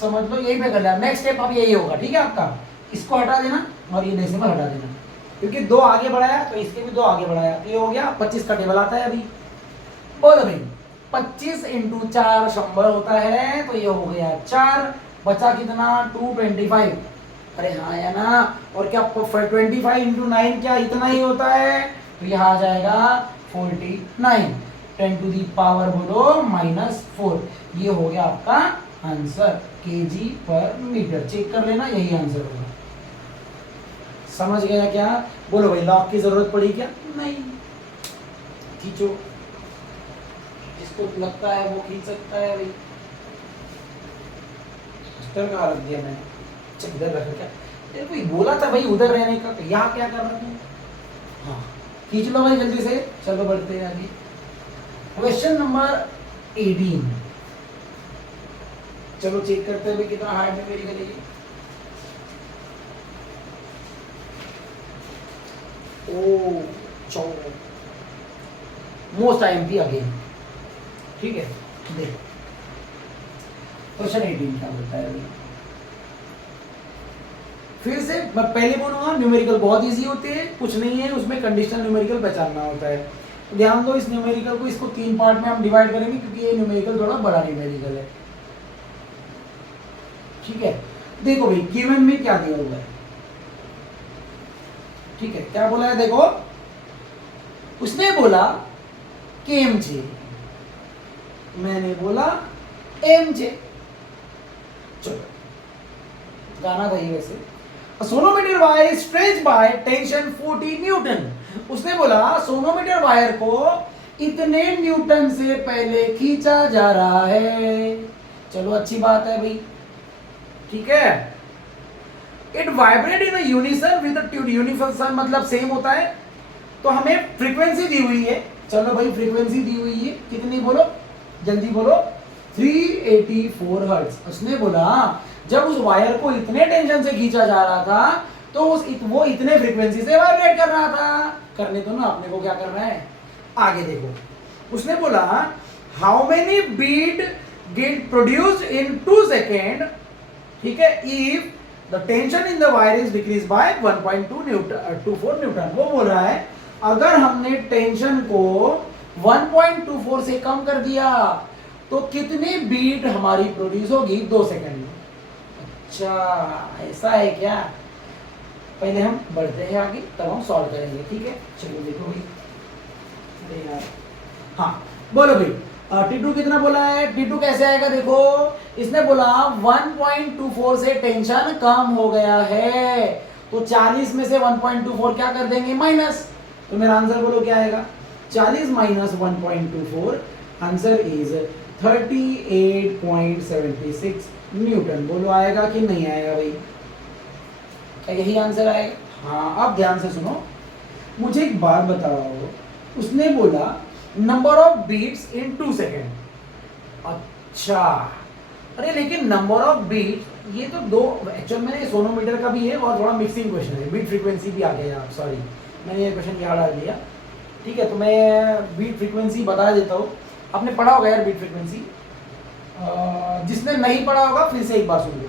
समझ लो, यही पे कर लिया। नेक्स्ट स्टेप अब यही होगा, ठीक है आपका, इसको हटा देना और ये डेसिमल हटा देना, क्योंकि 2 आगे बढ़ाया तो इसके भी 2 आगे बढ़ाया, तो ये हो गया 25 का टेबल आता है अभी। बोलो भाई 25 इंटू 4 100 होता है, तो ये हो गया 4, बचा कितना 225। अरे हाँ या ना, और क्या 25 इंटू 9 क्या इतना ही होता है, तो यहाँ आ जाएगा 49, 10 टू दी पावर बोलो -4। ये हो गया आपका आंसर, केजी पर मीटर। चेक कर लेना, यही आंसर होगा। समझ गया क्या, बोलो भाई लॉक की जरूरत पड़ी क्या, नहीं। खींचो, जिसको लगता है वो खींच सकता है भाई। मास्टर कहाँ रख दिया मैंने, अच्छा इधर रखा क्या, तेरे को बोला था भाई उधर रहने का, तो यहाँ क्या कर रहा था। हाँ खींच लो भाई जल्दी से, चलो बढ़ते हैं आगे। क्वेश्चन नंबर 18, चलो चेक करते हैं भाई कितना हार्ड है मेरी गली। ओ चलो मोस्ट आईएमपी अगेन, ठीक है। देखो क्वेश्चन 18 क्या बोलता है, फिर से मैं पहले बोलूंगा न्यूमेरिकल बहुत इजी होते हैं, कुछ नहीं है उसमें, कंडीशनल न्यूमेरिकल पहचानना होता है। तो ध्यान दो, इस न्यूमेरिकल को, इसको 3 पार्ट में हम डिवाइड करेंगे क्योंकि ये न्यूमेरिकल थोड़ा बड़ा न्यूमेरिकल है, ठीक है। देखो भाई गिवन में क्या दिया हुआ है, ठीक है, क्या बोला है देखो, उसने बोला KMJ, मैंने बोला MJ। चलो गाना था ये वैसे। Sonometer wire stretch by tension 40 Newton. उसने बोला सोनोमीटर वायर को इतने न्यूटन से पहले खींचा जा रहा है। चलो अच्छी बात है भाई, ठीक है। It vibrate in unison with uniform, मतलब सेम होता है। तो हमें फ्रीक्वेंसी दी हुई है, चलो भाई फ्रीक्वेंसी दी हुई है कितनी, बोलो जल्दी बोलो, 384 हर्ट्ज। उसने बोला जब उस वायर को इतने टेंशन से खींचा जा रहा था तो वो इतने फ्रीक्वेंसी से वाइब्रेट कर रहा था। करने दो ना, अपने को क्या करना है, आगे देखो। उसने बोला how many beat get produced in 2 second, ठीक है, if the tension in the wire is decrease by 1.24 newton. वो बोल रहा है अगर हमने टेंशन को 1.24 से कम कर दिया तो कितनी बीट हमारी प्रोड्यूस होगी 2 सेकेंड में। अच्छा ऐसा है क्या, पहले हम बढ़ते हैं आगे तब हम सॉल्व करेंगे, ठीक है। चलो देखो भाई, अरे यार, हाँ बोलो भाई, T2 कितना बोला है, T2 कैसे आएगा, देखो इसने बोला 1.24 से टेंशन कम हो गया है, तो 40 में से 1.24 क्या कर देंगे माइनस, तो मेरा आंसर बोलो क्या आएगा, 40 माइनस 1.24, आंसर इज 38.76 न्यूटन। बोलो आएगा कि नहीं आएगा भाई, क्या यही आंसर आएगा। हाँ अब ध्यान से सुनो, मुझे एक बात बताओ, उसने बोला number of beats in 2 second. अच्छा अरे लेकिन नंबर ऑफ बीट, ये तो दो एक्चुअल में सोनोमीटर का भी है और थोड़ा मिक्सिंग क्वेश्चन है, बीट फ्रीक्वेंसी भी आ गया, आप सॉरी मैंने ये क्वेश्चन यहाँ डाल दिया, ठीक है। तो मैं बीट फ्रीक्वेंसी बता देता हूँ, आपने पढ़ा होगा यार बीट फ्रीक्वेंसी, जिसने नहीं पढ़ा होगा फिर से एक बार सुन लो।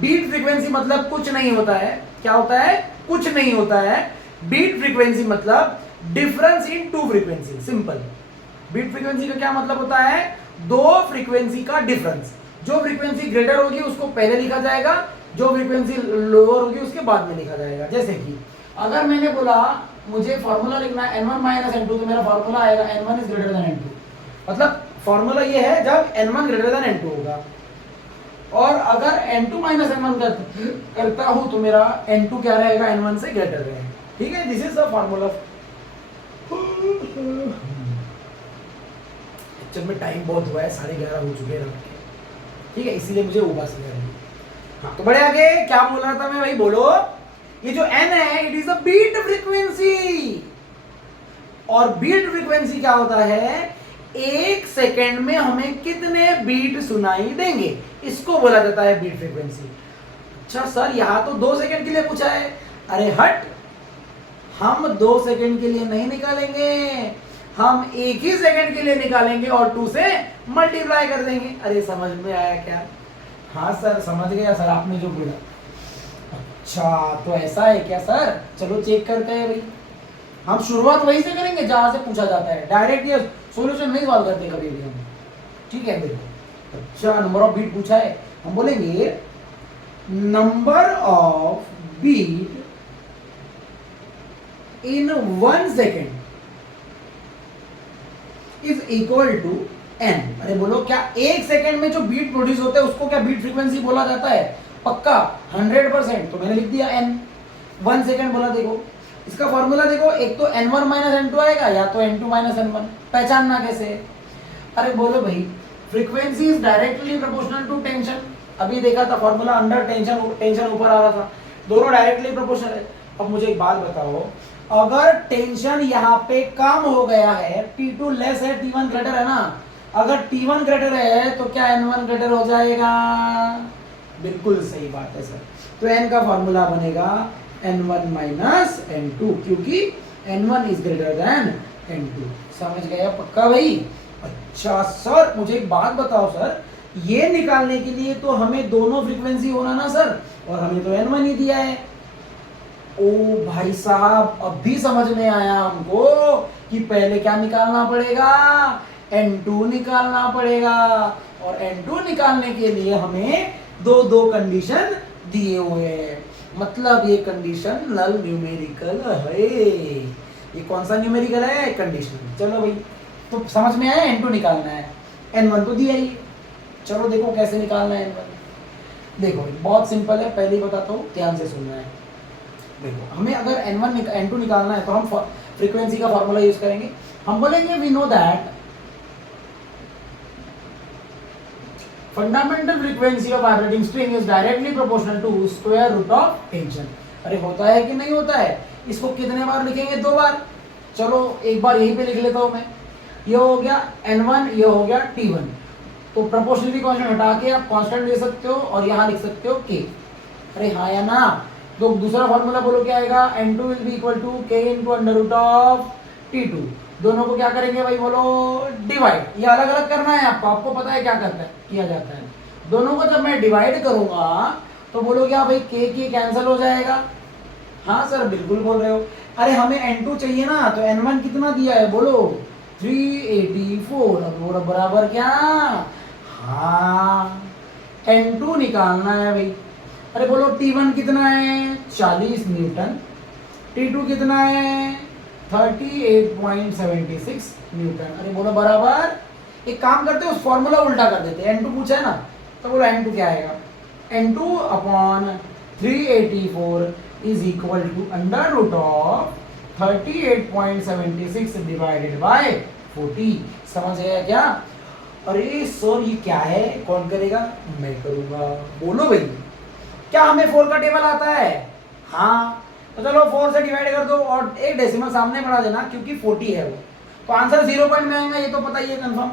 बीट फ्रीक्वेंसी मतलब कुछ नहीं होता है, क्या होता है, कुछ नहीं होता है। बीट फ्रीक्वेंसी मतलब difference in 2 frequency, simple. Beat frequency का क्या मतलब होता है, 2 फ्रीक्वेंसी का डिफरेंस, जो फ्रीक्वेंसी ग्रेटर होगी उसको पहले लिखा जाएगा, जो फ्रीक्वेंसी लोअर होगी उसके बाद में लिखा जाएगा। जैसे कि अगर मैंने बोला मुझे फॉर्मूला लिखना है n1 माइनस n2, तो मेरा फॉर्मूला आएगा n1 is greater than n2, मतलब फॉर्मूला ये है जब n1 ग्रेटर देन n2 होगा, और अगर n2 माइनस n1 करता हूं तो मेरा n2 क्या रहेगा, n1 से ग्रेटर रहेगा, ठीक है। This is the formula. चल में टाइम बहुत हुआ है, 11:30 हो चुके हैं रात के, ठीक है, इसीलिए मुझे उबास लग रही है। हाँ तो बड़े आगे क्या बोल रहा था मैं भाई, बोलो। ये जो n है it is a beat frequency, और बीट फ्रीक्वेंसी क्या होता है, 1 सेकेंड में हमें कितने बीट सुनाई देंगे, इसको बोला जाता है बीट फ्रीक्वेंसी। अच्छा सर यहाँ तो 2 सेकेंड के लिए पूछा है, अरे हट, हम 2 सेकेंड के लिए नहीं निकालेंगे, हम 1 ही सेकेंड के लिए निकालेंगे और 2 से मल्टीप्लाई कर देंगे। अरे समझ में आया क्या, हाँ सर समझ गया सर आपने जो बोला। अच्छा तो ऐसा है क्या सर, चलो चेक करते हैं भाई। हम शुरुआत वहीं से करेंगे जहां से पूछा जाता है, डायरेक्ट ये सॉल्यूशन नहीं सॉल्व करते कभी भी हम, ठीक है। देखो अच्छा नंबर ऑफ बीट पूछा है, हम बोलेंगे number of beat in 1 second is equal to n। अरे बोलो क्या 1 सेकेंड में जो बीट प्रोड्यूस होते हैं उसको क्या बीट फ्रीक्वेंसी बोला जाता है, पक्का 100%, तो मैंने लिख दिया n। 1 सेकेंड बोला, देखो इसका फॉर्मूला देखो, एक तो n1 माइनस n2 आएगा या तो n2 माइनस n1, पहचानना कैसे। अरे बोलो भाई frequency is directly proportional to tension, अभी देखा था फॉर्मूला, अंडर टेंशन, टेंशन ऊपर आ रहा था, दोनों डायरेक्टली प्रोपोर्शनल है। अब मुझे एक बात बताओ, अगर टेंशन यहाँ पे कम हो गया है, T2 लेस है, T1 ग्रेटर है ना, अगर T1 ग्रेटर है तो क्या N1 ग्रेटर हो जाएगा, बिल्कुल सही बात है सर। तो N का फॉर्मूला बनेगा N1 माइनस N2, क्योंकि N1 is greater than N2। समझ गया पक्का भाई। अच्छा सर मुझे एक बात बताओ सर, ये निकालने के लिए तो हमें दोनों फ्रीक्वेंसी होना ना सर, और हमें तो N1 ही दिया है। ओ भाई साहब अब भी समझ में आया हमको कि पहले क्या निकालना पड़ेगा, N2 निकालना पड़ेगा, और N2 निकालने के लिए हमें दो कंडीशन दिए हुए हैं, मतलब ये कंडीशन नल न्यूमेरिकल है। ये कौन सा न्यूमेरिकल है, कंडीशनल। चलो भाई तो समझ में आया, N2 निकालना है, N1 तो दिया ही। चलो देखो कैसे निकालना है N1। देखो बहुत सिंपल है, पहले ही बताता हूँ, ध्यान से सुनना है। देखो हमें अगर N2 निकालना है तो हम फ्रीक्वेंसी का फॉर्मूला यूज करेंगे। हम बोलेंगे we know that fundamental frequency of vibrating string is directly proportional to square root of tension. अरे होता है कि नहीं होता है, इसको कितने बार लिखेंगे, 2 बार। चलो एक बार यहीं पे लिख लेता हूँ मैं, ये हो गया N1, ये हो गया T1, तो प्रोपोर्शनलिटी कांस्टेंट हटा के आप कांस्टेंट ले सकते हो और यहाँ लिख सकते हो K। अरे हाँ या ना, तो दूसरा फॉर्मूला बोलो क्या आएगा, N2 will be equal to K into under root of T2। दोनों को क्या करेंगे भाई बोलो, डिवाइड। ये अलग अलग करना है आपको, आपको पता है क्या करता है, किया जाता है। दोनों को जब मैं डिवाइड करूंगा तो बोलो क्या भाई, k कैंसिल हो जाएगा। हाँ सर बिल्कुल बोल रहे हो। अरे हमें n2 चाहिए ना, तो n1 कितना दिया है बोलो, 384। अब बोलो बराबर क्या, हाँ n2 निकालना है भाई। अरे बोलो T1 कितना है, 40 न्यूटन। T2 कितना है, 38.76 न्यूटन। अरे बोलो बराबर। एक काम करते हैं, उस फॉर्मूला उल्टा कर देते हैं। n2 पूछा है ना, तो बोलो n2 क्या आएगा, n2 upon 384 is equal to under root of 38.76 divided by 40। समझ गया क्या? अरे सर ये क्या है, कौन करेगा, मैं करूंगा। बोलो भाई, क्या हमें 4 का टेबल आता है? हाँ, तो चलो 4 से डिवाइड कर दो और एक डेसिमल सामने बढ़ा देना, क्योंकि 40 है वो, तो आंसर 0 पॉइंट में आएगा, ये तो पता ही है कंफर्म।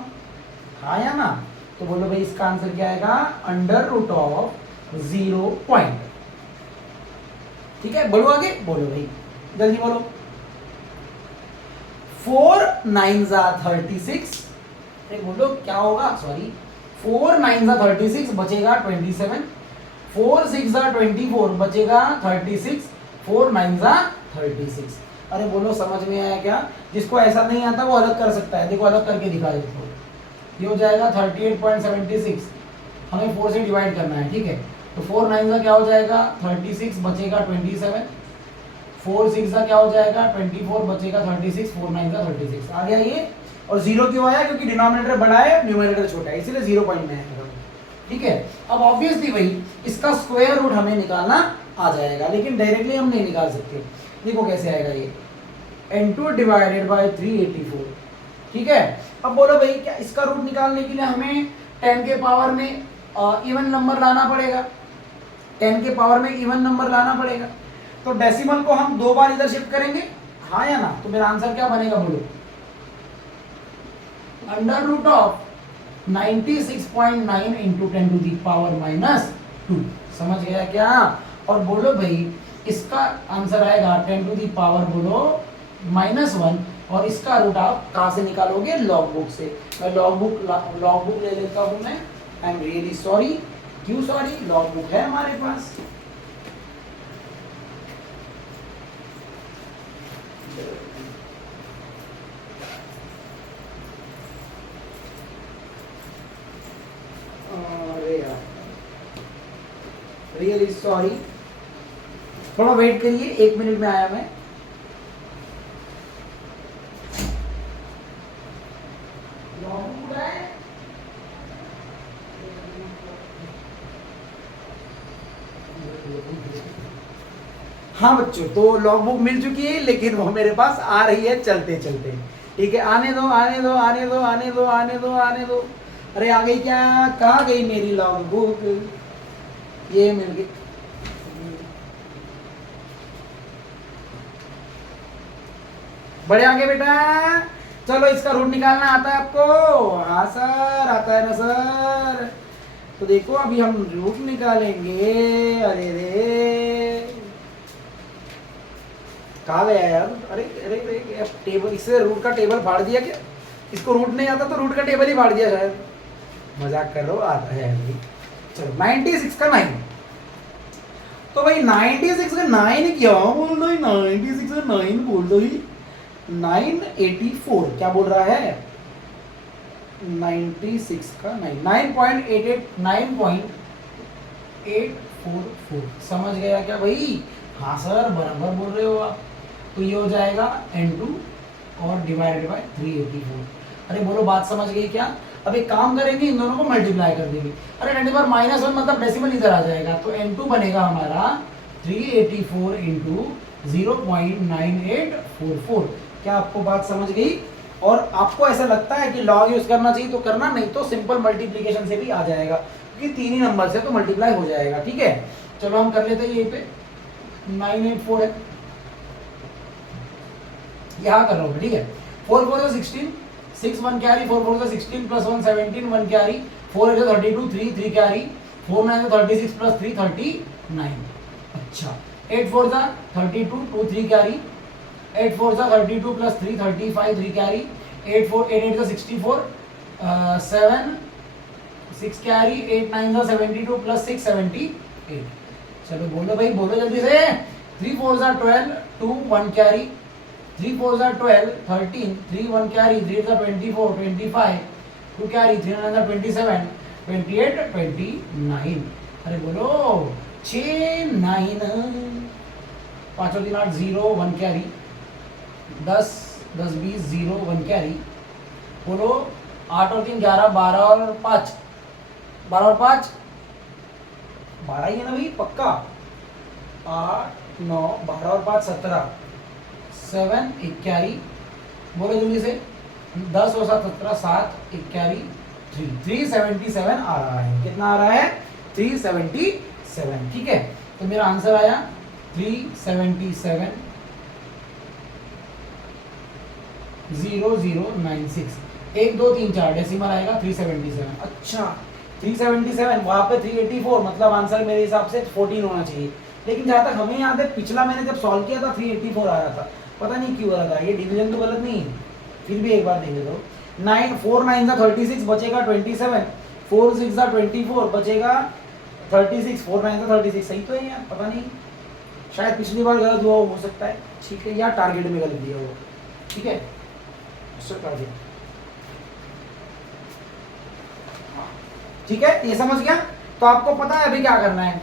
हाँ या ना? तो बोलो भाई इसका आंसर क्या आएगा, अंडर रूट ऑफ 0 पॉइंट। ठीक है, बोलो आगे, बोलो भाई जल्दी बोलो। 4 9 36। बोलो क्या होगा, सॉरी 4 9 36 बचेगा 27, 4 6 24 बचेगा 36, 4 9 36। अरे बोलो समझ में आया क्या? जिसको ऐसा नहीं आता वो अलग कर सकता है, देखो अलग करके दिखा देता हूँ। ये हो जाएगा 38.76, हमें 4 से डिवाइड करना है, ठीक है। तो 4 9 क्या हो जाएगा 36, बचेगा 27, 4 6 क्या हो जाएगा 24, बचेगा 36, 4 9 36 आ गया ये। और 0 क्यों आया, क्योंकि डिनोमिनेटर बड़ा है न्यूमरेटर छोटा है, इसीलिए 0 पॉइंट में आएगा। ठीक है, अब ऑब्वियसली भाई इसका स्क्वायर रूट हमें निकालना आ जाएगा, लेकिन डायरेक्टली हम नहीं निकाल सकते। देखो कैसे आएगा ये, n2 डिवाइडेड बाय 384। ठीक है, अब बोलो भाई क्या इसका रूट निकालने के लिए हमें 10 के पावर में इवन नंबर लाना पड़ेगा, 10 के पावर में इवन नंबर लाना पड़ेगा। तो डेसिमल को हम 2 बार इधर शिफ्ट करेंगे, हाँ या ना? तो मेरा आंसर क्या बनेगा बोलो, under root of 96.9 into 10 to the power -2। समझ गया क्या? और बोलो भाई इसका आंसर आएगा 10 टू दी पावर बोलो -1, और इसका रूट आप कहाँ से निकालोगे, लॉग बुक से। मैं लॉग बुक ले लेता हूँ मैं, आई एम रियली सॉरी। क्यों सॉरी, लॉग बुक है हमारे पास। रियली सॉरी, थोड़ा वेट करिए, 1 मिनट में आया मैं। हाँ बच्चों, तो लॉग बुक मिल चुकी है, लेकिन वो मेरे पास आ रही है चलते चलते। ठीक है, आने दो आने दो आने दो आने दो आने दो आने दो। अरे आ गई क्या, कहाँ गई मेरी लॉग बुक? ये मिल गई। बढ़े आगे बेटा, चलो इसका रूट निकालना आता है आपको? हाँ सर आता है ना सर। तो देखो अभी हम रूट निकालेंगे। अरे रे कहाँ गया यार, अरे अरे अरे टेबल, इससे रूट का टेबल फाड़ दिया क्या? इसको रूट नहीं आता तो रूट का टेबल ही फाड़ दिया शायद। मजाक कर लो, आता है भाई। चलो 96 का 9। तो भाई 96 का 9 क्या बोल दो, 96 का 9 बोल दो ही। 984 क्या बोल रहा है, 96 का 9, 9.844। समझ गया क्या भाई? हाँ सर बराबर बोल रहे हो आप। तो ये हो जाएगा n2 और डिवाइडेड बाय 384। अरे बोलो बात समझ गई क्या? अब एक काम करेंगे, इन दोनों को मल्टीप्लाई कर देंगे। अरे 10 पर -1 मतलब डेसिमल इधर आ जाएगा, तो n2 बनेगा हमारा 384 इंटू 0.9844। क्या आपको बात समझ गई? और आपको ऐसा लगता है कि लॉग यूज करना चाहिए तो करना, नहीं तो सिंपल मल्टीप्लिकेशन से भी आ जाएगा, क्योंकि 3 ही नंबर से तो मल्टीप्लाई हो जाएगा। ठीक है, चलो हम कर लेते हैं। ये पे 984 है, यहाँ कर रहा हूँ। ठीक है, 4 4 16, 6 1 carry, 4 4 16 plus 1 17, 1 carry, 4 8 32, 3 3 carry, 4 9 36 plus 3 39। अच्छा 8 4 32, 2 3 कैरी, 8 4 सा 32 प्लस 3 35 3 कैरी 8 4 8 8 सा 64 7 6 कैरी 8 9 सा 72 प्लस 6 78। चलो बोलो भाई, बोलो जल्दी से। 3 4 सा 12 2 1 कैरी 3 4 सा 12 13 3 1 कैरी 3 सा 24 25 2 कैरी 3 9 सा 27 28 29। अरे बोलो 6 9 5 और 3 8 0 1 कैरी 10 10 20 0 1 कैरी। बोलो 8 और 3 11 12 और 5 12 और 5 12 ही है ना भाई, पक्का। 8 9 12 और 5 17 7 1 कैरी। बोलो जल्दी से। 10 और 7 17 7 1 कैरी 377 आ रहा है। कितना आ रहा है? 377। ठीक है, तो मेरा आंसर आया 377 0096। 1 2 3 4 डेसिमल आएगा 377। अच्छा 377, वहां पे 384, मतलब आंसर मेरे हिसाब से 14 होना चाहिए। लेकिन जहां तक हमें याद है, पिछला मैंने जब सॉल्व किया था 384 आ रहा था, पता नहीं क्यों आ रहा था। ये डिवीजन तो गलत नहीं है, फिर भी एक बार देख लो। 9 4 9 सा 36 बचेगा 27, 4 6 सा 24 बचेगा 36, 4 9 सा 36 सही तो है यार, पता नहीं शायद पिछली बार गलत हुआ हो सकता है। ठीक है, या टारगेट में गलत दिया हुआ। ठीक है, टारगेट। ठीक है, ये समझ गया। तो आपको पता है अभी क्या करना है।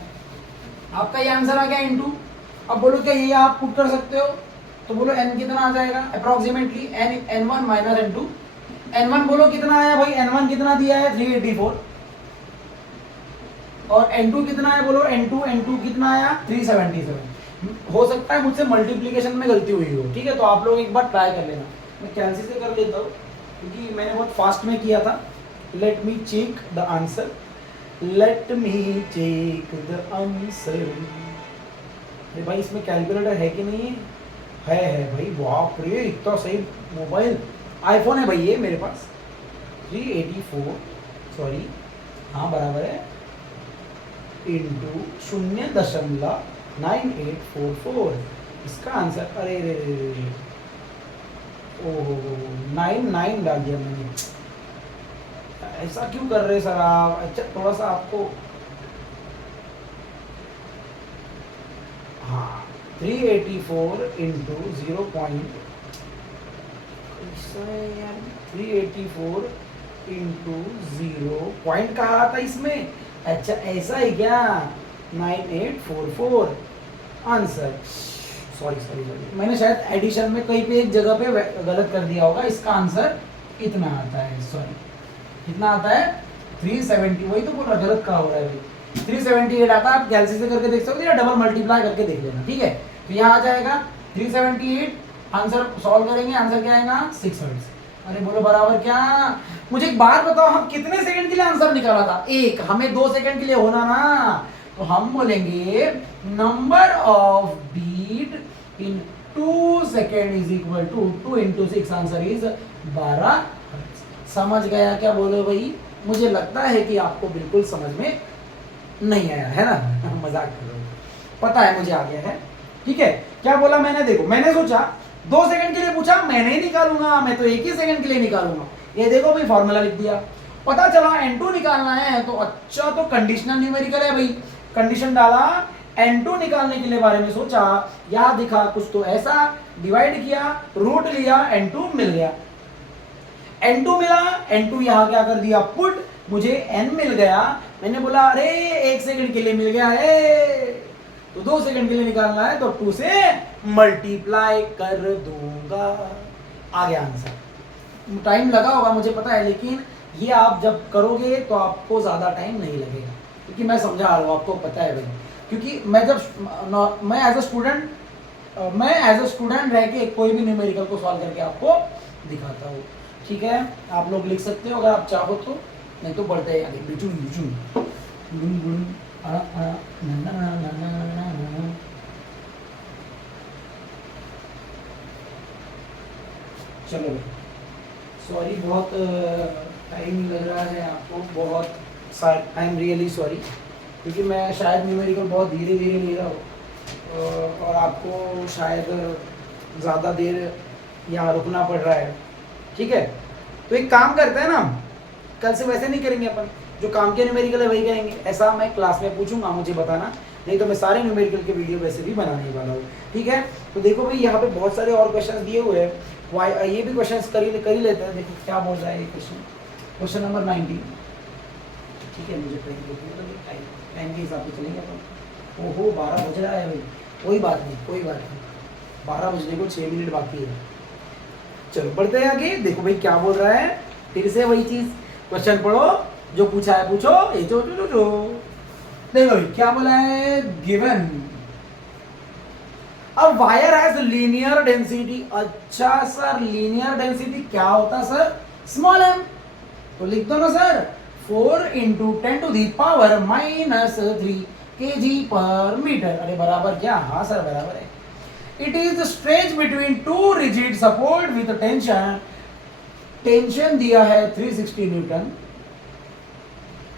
आपका ये आंसर आ गया इनटू। अब बोलो क्या ये आप पुट कर सकते हो? तो बोलो n कितना आ जाएगा approximately, n1 minus n2। n1 बोलो कितना आया भाई, n1 कितना दिया है 384, और n2 कितना है बोलो, n2 कितना आया 377। हो सकता है मुझसे मल्टीप्लिकेशन में गलती हुई हो। ठीक है, तो आप लोग एक बार ट्राई कर लेना। मैं कैंसिल से कर लेता हूँ क्योंकि मैंने बहुत फास्ट में किया था। Let me check the answer, let me check the answer. भाई इसमें कैलकुलेटर है कि नहीं है भाई। बाप रे, इतना सही मोबाइल, आईफोन है भाई ये मेरे पास। 384 सॉरी, हाँ बराबर है, इंटू 0.9844। इसका आंसर, अरे रे रे, ओहो 9 डाल दिया मैंने। ऐसा क्यों कर रहे सर आप? अच्छा थोड़ा सा आपको, हाँ 384 इंटू 384 इंटू 0 पॉइंट कहा था इसमें। अच्छा ऐसा है क्या? 9844 आंसर। सॉरी मैंने शायद एडिशन में कहीं पे एक जगह पे गलत कर दिया होगा। इसका आंसर इतना आता है, सॉरी कितना आता है 370। वही तो बोल रहा, गलत कहा हो रहा है भाई। 378 आता है। आप कैलसी से करके देख सकते हो या डबल मल्टीप्लाई करके देख लेना। ठीक है, तो यहाँ आ जाएगा 378। आंसर सॉल्व करेंगे, आंसर क्या आएगा 6 हर्ट्ज। अरे बोलो बराबर क्या? मुझे एक बात बताओ, हम कितने सेकंड के लिए आंसर निकाला था? एक, हमें 2 सेकंड के लिए होना ना, तो हम बोलेंगे number of beat in 2 second is equal to 2 into 6, answer is 12। समझ गया क्या? बोलो भाई। मुझे लगता है कि आपको बिल्कुल समझ में नहीं आया है ना, मजाक कर रहा हूँ, पता है मुझे आ गया है। ठीक है, क्या बोला मैंने? देखो मैंने सोचा 2 सेकंड के लिए पूछा, मैंने ही निकालूंगा, मैं तो 1 ही सेकंड के लिए निकालूंगा। ये देखो भाई, फॉर्मूला लिख दिया, पता चला n2 निकालना है। तो अच्छा, तो कंडीशनल न्यूमेरिकल है भाई, कंडीशन डाला, n2 निकालने के लिए बारे में सोचा, यहां दिखा कुछ तो ऐसा, डिवाइड किया, रूट लिया, n2 मिल गया। n2 मिला, n2 यहाँ क्या कर दिया पुट, मुझे n मिल गया। मैंने बोला अरे 1 सेकंड के लिए मिल गया है, तो 2 सेकंड के लिए निकालना है, तो 2 से मल्टीप्लाई कर दूंगा। आ गया आंसर। टाइम लगा होगा मुझे पता है, लेकिन ये आप जब करोगे तो आपको ज़्यादा टाइम नहीं लगेगा, क्योंकि मैं समझा रहा हूँ, आपको पता है भाई। क्योंकि मैं जब मैं एज अ स्टूडेंट रह के कोई भी न्यूमेरिकल को सॉल्व करके आपको दिखाता हूँ। ठीक है, आप लोग लिख सकते हो अगर आप चाहो तो, नहीं तो बढ़ते हैं आगे। चलो सॉरी, बहुत टाइम लग रहा है आपको, बहुत आई एम रियली सॉरी, क्योंकि मैं शायद न्यूमेरिकल बहुत धीरे धीरे ले रहा हूँ और आपको शायद ज़्यादा देर यहाँ रुकना पड़ रहा है, ठीक है। तो एक काम करते हैं ना, कल से वैसे नहीं करेंगे अपन, जो काम के न्यूमेरिकल है वही करेंगे। ऐसा मैं क्लास में पूछूंगा, मुझे बताना, नहीं तो मैं सारे न्यूमेरिकल के वीडियो वैसे भी बनाने वाला हूँ, ठीक है। तो देखो भाई यहाँ पे बहुत सारे और क्वेश्चन दिए हुए हैं, वाई ये भी क्वेश्चन कर ही लेते हैं। देखो क्या बोल रहा है ये क्वेश्चन नंबर 19, ठीक है। मुझे टाइम के हिसाब से चलेंगे अपन। ओहो 12 बज रहा है भाई, कोई बात नहीं 12 बजने को 6 मिनट बाकी है। चलो बढ़ते हैं आगे। देखो भाई क्या बोल रहा है, फिर से वही चीज, क्वेश्चन पढ़ो, जो पूछा है पूछो, ये जो देखो भाई क्या बोला है, given a wire has linear density. अच्छा सर, लीनियर डेंसिटी क्या होता है सर, स्मॉल m। तो लिख दो ना सर, 4 × 10⁻³ kg/मीटर। अरे बराबर क्या, हाँ सर बराबर है। It is stretched between two rigid support with tension दिया है 360 Newton.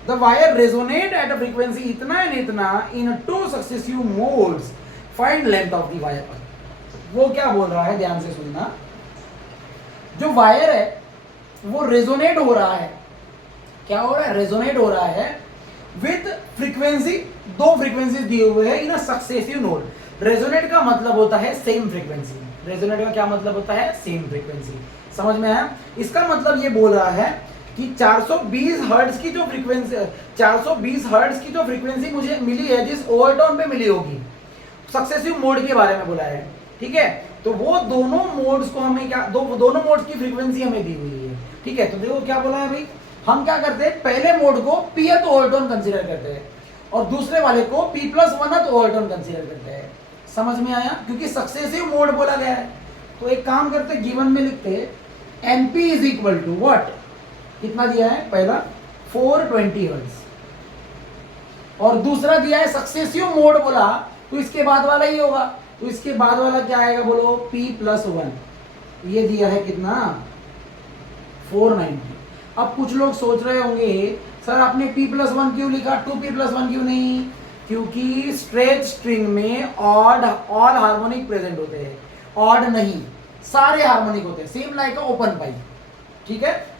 The wire resonate at a frequency इतना एंड इतना in two successive modes. Find length of the wire। वो क्या बोल रहा है, ध्यान से सुनना। जो वायर है वो रेजोनेट हो रहा है, क्या हो रहा है, रेजोनेट हो रहा है विथ फ्रीक्वेंसी, दो फ्रीक्वेंसी दिए हुए हैं इन अ सक्सेसिव नोड। रेजोनेट का मतलब होता है सेम फ्रीक्वेंसी। रेजोनेट का क्या मतलब होता है, सेम फ्रीक्वेंसी। समझ में आया? इसका मतलब ये बोल रहा है कि 420 हर्ट्ज की जो फ्रीक्वेंसी, 420 हर्ट्ज की जो फ्रीक्वेंसी मुझे मिली है, जिस ओवरटोन पे मिली होगी, सक्सेसिव मोड के बारे में बोला है, ठीक है। तो वो दोनों मोड्स को हमें क्या, दोनों मोड्स की फ्रीक्वेंसी हमें दी हुई है, ठीक है। तो देखो क्या बोला है भाई, हम क्या करते हैं, पहले मोड को pth ओवरटोन कंसीडर करते हैं और दूसरे वाले को p+1th ओवरटोन कंसीडर करते हैं। समझ में आया? क्योंकि सक्सेसिव मोड बोला गया है। तो एक काम करते, गिवन में लिखते np is equal to what, कितना दिया है, पहला 420 हर्ट्ज और दूसरा दिया है सक्सेसिव मोड बोला, तो इसके बाद वाला ही होगा। तो इसके बाद वाला क्या आएगा बोलो, p+1। ये दिया है कितना, 490। अब कुछ लोग सोच रहे होंगे सर आपने p+1 क्यों लिखा, 2p+1 क्यों नहीं? क्योंकि स्ट्रेच स्ट्रिंग में ऑल हार्मोनिक प्रेजेंट होते हैं, ऑड नहीं, सारे हार्मोनिक होते हैं, सेम लाइक ओपन पाइप, ठीक है।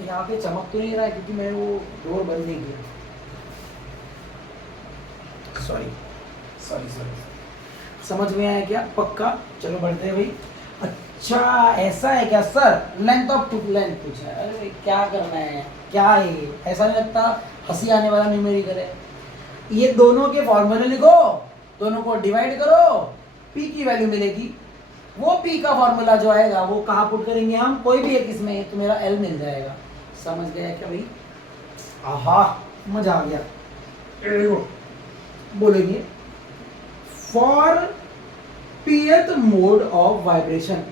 यहाँ पे चमक तो नहीं रहा है क्योंकि मैंने वो डोर बंद नहीं किया, सॉरी। समझ में आया क्या, पक्का? चलो बढ़ते हैं भाई। अच्छा ऐसा है क्या sir, length of tooth, length पूछा है, अरे क्या करना है, क्या है, ऐसा नहीं लगता हंसी आने वाला न्यूमेरिकल है। ये दोनों के फॉर्मूले लिखो, दोनों को डिवाइड करो, p की वैल्यू मिलेगी। वो p का फॉर्मूला जो आएगा वो कहाँ पुट करेंगे हम, कोई भी एक इसमें, तो मेरा l मिल जाएगा। समझ गया क्या भाई? आहा मजा आ गया। बोलेंगे for pth mode of vibration.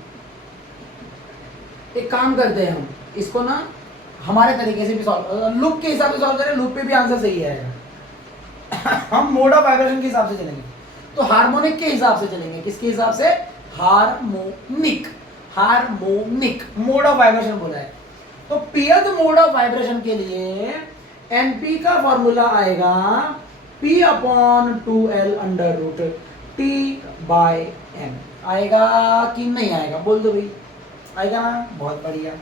एक काम करते हैं हम इसको ना हमारे तरीके से भी सॉल्व, लूप के हिसाब से सॉल्व करें, लूप पे भी आंसर सही आएगा। हम मोड ऑफ वाइब्रेशन के हिसाब से चलेंगे, तो हार्मोनिक के हिसाब से चलेंगे। किसके हिसाब से, हार्मोनिक मोड ऑफ वाइब्रेशन बोला है। तो pth मोड ऑफ वाइब्रेशन के लिए np का फॉर्मूला आएगा p/2l√t/m। आएगा कि नहीं आएगा, बोल दो भाई, आएगा ना, बहुत बढ़िया।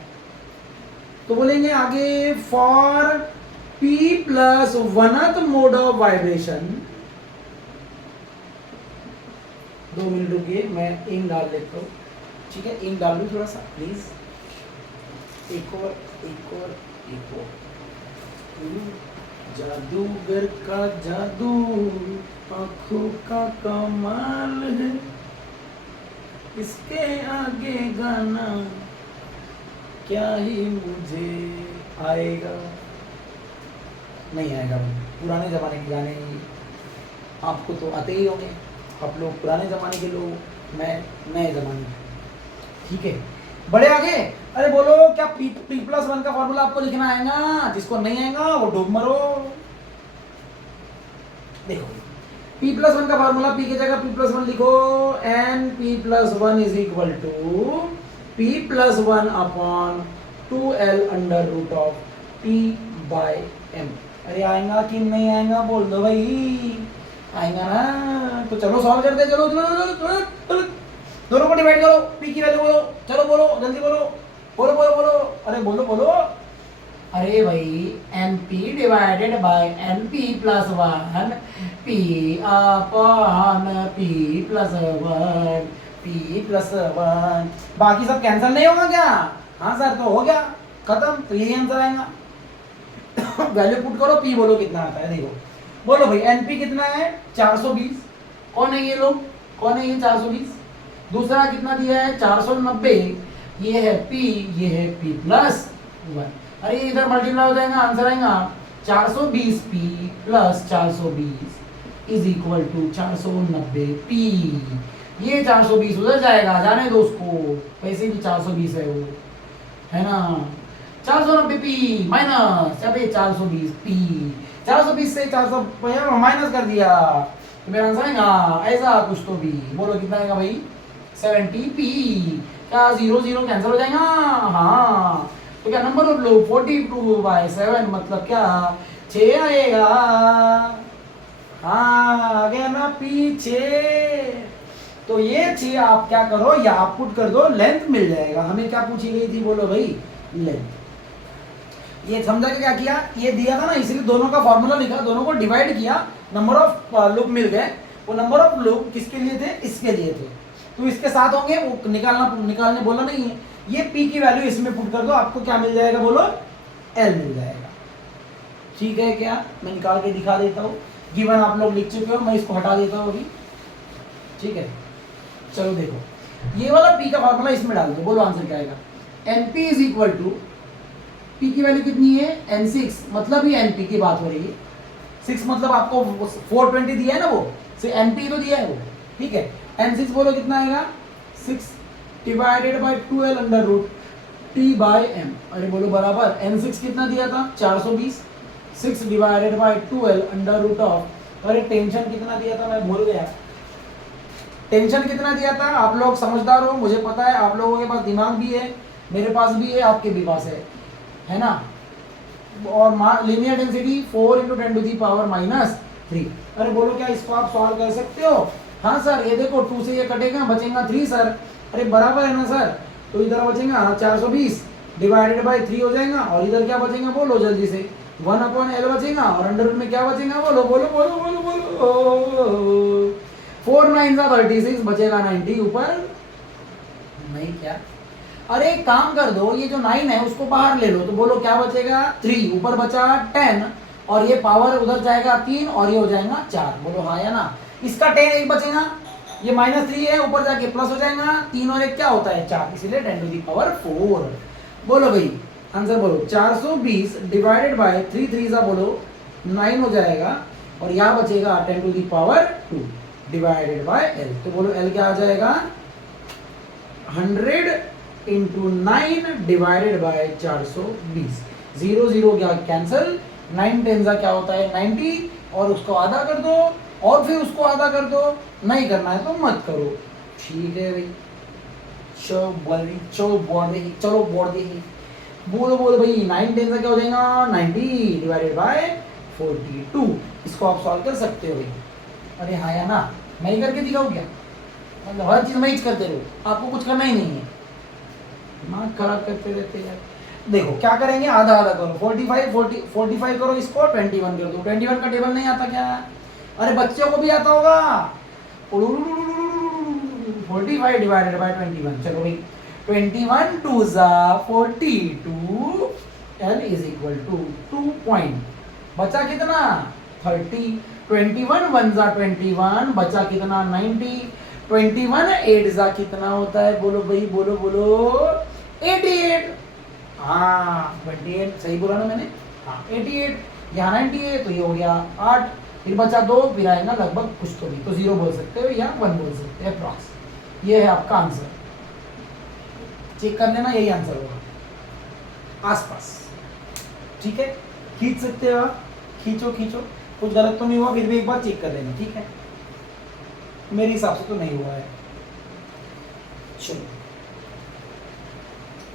तो बोलेंगे आगे for p+1th mode of vibration. 2 minute रुकिए, मैं इंक डाल लेता हूँ, ठीक है। इंक डाल लूँ थोड़ा सा प्लीज, एक और जादूगर का जादू, आंखों का कमाल है, इसके आगे गाना क्या ही मुझे आएगा। नहीं आएगा भाई, पुराने ज़माने के गाने आपको तो आते ही होंगे, आप लोग पुराने ज़माने के लोग, मैं नए ज़माने, ठीक है। बड़े आगे, अरे बोलो क्या p+1 का फॉर्मूला आपको लिखना आएगा? जिसको नहीं आएगा वो डूब मरो। देखो p+1 का फॉर्मूला, p की जगह p+1 लिखो, np+1 is equal to p+1/2l√t/m। अरे आएगा कि नहीं आएगा, बोल दो भाई, आएगा ना। तो चलो सॉल्व करते, चलो दोनों को डिवाइड करो, पी की वैल्यू बोलो, चलो बोलो जल्दी बोलो, बोलो बोलो बोलो, अरे बोलो बोलो। अरे भाई N P divided by N P plus one, P upon P plus one, P plus one, बाकी सब कैंसिल नहीं होगा क्या? हाँ सर, तो हो गया खत्म, तो यही आंसर आएगा। वैल्यू पुट करो, पी बोलो कितना आता है, देखो बोलो भाई एनपी कितना है 420, कौन है ये लोग, कौन है ये 420, दूसरा कितना दिया है 490, ये है पी, ये है पी प्लस वन, अरे इधर मल्टीप्लाई हो जाएगा, आंसर आएगा 420 P plus 420 is equal to 490 P. ये 420 उधर जाएगा, जाने दो उसको, वैसे भी 420 है वो, है ना। 490 पी माइनस, अबे 420 पी, 420 से 400 माइनस कर दिया तो मेरा आंसर आएगा ऐसा कुछ तो भी, बोलो कितना आएगा भाई 70 पी। क्या 0 0 कैंसिल हो जाएगा? हाँ, तो क्या नंबर ऑफ लो 42/7 मतलब क्या 6 आएगा। हाँ आ गया ना पी 6। तो ये 6 आप क्या करो, या आप पुट कर दो, लेंथ मिल जाएगा। हमें क्या पूछी गई थी बोलो भाई, लेंथ। ये समझा के क्या किया, ये दिया था ना इसलिए दोनों का फॉर्मूला लिखा, दोनों को डिवाइड किया, नंबर ऑफ लूप मिल गए। वो नंबर ऑफ लूप किसके लिए थे, इसके लिए थे, तो इसके साथ होंगे, वो निकालने बोला नहीं है। ये पी की वैल्यू इसमें पुट कर दो, आपको क्या मिल जाएगा बोलो, एल मिल जाएगा। ठीक है क्या, मैं निकाल के दिखा देता हूँ, गिवन आप लोग लिख चुके हो, मैं इसको हटा देता हूँ अभी। ठीक है, चलो देखो ये वाला पी का फॉर्मूला इसमें डाल दो, बोलो आंसर क्या आएगा। NP is equal to, P की वैल्यू कितनी है N6, मतलब ये एनपी की बात हो रही है। 6 मतलब आपको 420 दिया है ना, वो से एनपी तो दिया है वो, ठीक है। N6 बोलो कितना आएगा 6 divided by 12 under root T by M, अरे बोलो बराबर। N6 कितना दिया था 420, 6 divided by 12 under root of, अरे टेंशन कितना दिया था मैं भूल गया, टेंशन कितना दिया था। आप लोग समझदार हो, मुझे पता है, आप लोगों के पास दिमाग भी है, मेरे पास भी है, आपके भी पास है ना। और लीनियर डेंसिटी 4 × 10⁻⁻3। अरे बोलो क्या इसको आप सॉल्व कर सकते हो? हाँ सर, ये देखो 2 से ये कटेगा, बचेगा 3 सर, अरे बराबर है ना सर, तो इधर बचेगा 420 डिवाइडेड बाय 3 हो जाएगा, और इधर क्या बचेगा बोलो जल्दी से, 1/L बचेगा, और अंडर रूट में क्या बचेगा बोलो बोलो बोलो बोलो बोलो, 4 9 36 बचेगा 90 ऊपर नहीं क्या। अरे एक काम कर दो, ये जो 9 है उसको बाहर ले लो, तो बोलो क्या बचेगा 3, ऊपर बचा 10, और ये पावर उधर जाएगा 3, और ये हो जाएगा 4, बोलो हाँ या ना। इसका 10 एक बचेगा, ये -3 है, ऊपर जाके प्लस हो जाएगा, 3 और 1 क्या होता है 4, इसीलिए 10⁴। बोलो भाई आंसर बोलो, 420 डिवाइडेड बाय 3 3 सा बोलो 9 हो जाएगा, और यहाँ बचेगा 10⁻² डिवाइडेड बाय एल, तो बोलो एल क्या आ जाएगा 100 × 9 डिवाइडेड बाय 420, 0 0 क्या कैंसिल, 9 10 का क्या होता है 90, और उसको आधा कर दो, और फिर उसको आधा कर दो, नहीं करना है तो मत करो। ठीक है भाई, चलो बोर्ड देखिए, बोलो बोलो भाई 9 10 का क्या हो जाएगा 90 डिवाइडेड बाय 42, इसको आप सॉल्व कर सकते हो भाई। अरे हाँ या ना, मैं ही करके दिखाऊँ क्या, मतलब हर चीज़ मैं ही करते रहो, आपको कुछ करना ही नहीं है, दिमाग खराब करते रहते यार। देखो क्या करेंगे, आधा आधा करो, 45 करो, इसको 21 कर दो, 21 का टेबल नहीं आता क्या? अरे बच्चों को भी आता होगा, 45 डिवाइडेड बाय 21, चलो भाई 21 2 42, L is equal to 2 point, बचा कितना 30, 21 1 21, बचा कितना 90, 21 8 कितना होता है बोलो भाई, बोलो बोलो 88। हाँ 28 सही बोला ना मैंने, हाँ 88, यहाँ 90 है तो ये हो गया 8, फिर बचा 2, फिर आएगा लगभग कुछ तो भी, तो 0 बोल सकते हो या 1 बोल सकते हैं अप्रॉक्स। ये है आपका आंसर, चेक कर लेना, यही आंसर होगा आसपास। ठीक है, खींच सकते हो आप, खींचो खींचो, कुछ गलत तो नहीं हुआ, फिर भी एक बार चेक कर लेना। ठीक है, मेरे हिसाब से तो नहीं हुआ है। चलो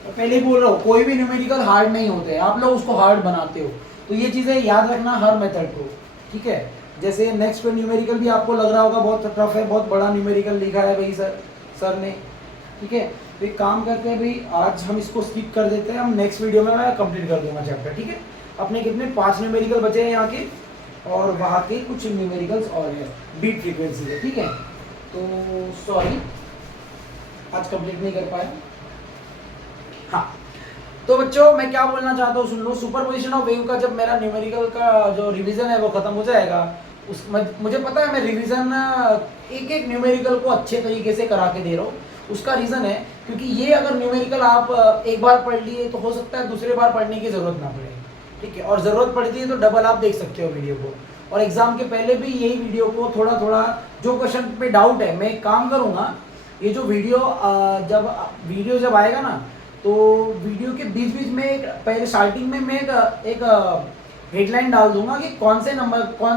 तो पहले ही बोल रहा हूँ, कोई भी न्यूमेरिकल हार्ड नहीं होते, आप लोग उसको हार्ड बनाते हो, तो ये चीज़ें याद रखना हर मेथड को। ठीक है, जैसे नेक्स्ट पे न्यूमेरिकल भी आपको लग रहा होगा बहुत टफ है, बहुत बड़ा न्यूमेरिकल लिखा है भाई सर, सर ने, ठीक है। तो एक काम करते हैं भाई, आज हम इसको स्किप कर देते हैं, हम नेक्स्ट वीडियो में मैं कंप्लीट कर दूंगा चैप्टर, ठीक है। अपने कितने 5 न्यूमेरिकल बचे हैं यहाँ के, और वहाँ के कुछ न्यूमेरिकल्स और है बीट फ्रीक्वेंसी के, ठीक है। तो सॉरी आज कंप्लीट नहीं कर पाया। हाँ, तो बच्चों मैं क्या बोलना चाहता हूँ सुन लो। सुपरपोजिशन ऑफ वेव का जब मेरा न्यूमेरिकल का जो रिवीजन है वो खत्म हो जाएगा, उस मुझे पता है मैं रिवीजन एक एक न्यूमेरिकल को अच्छे तरीके से करा के दे रहा हूँ। उसका रीज़न है क्योंकि ये अगर न्यूमेरिकल आप एक बार पढ़ लिए तो हो सकता है दूसरे बार पढ़ने की ज़रूरत ना पड़े, ठीक है। और ज़रूरत पड़ती है तो डबल आप देख सकते हो वीडियो को, और एग्ज़ाम के पहले भी यही वीडियो को थोड़ा थोड़ा जो क्वेश्चन पे डाउट है मैं एक काम करूँगा, ये जो वीडियो जब आएगा ना तो वीडियो के बीच बीच में एक पहले स्टार्टिंग में मैं एक हेडलाइन डाल दूंगा कि कौन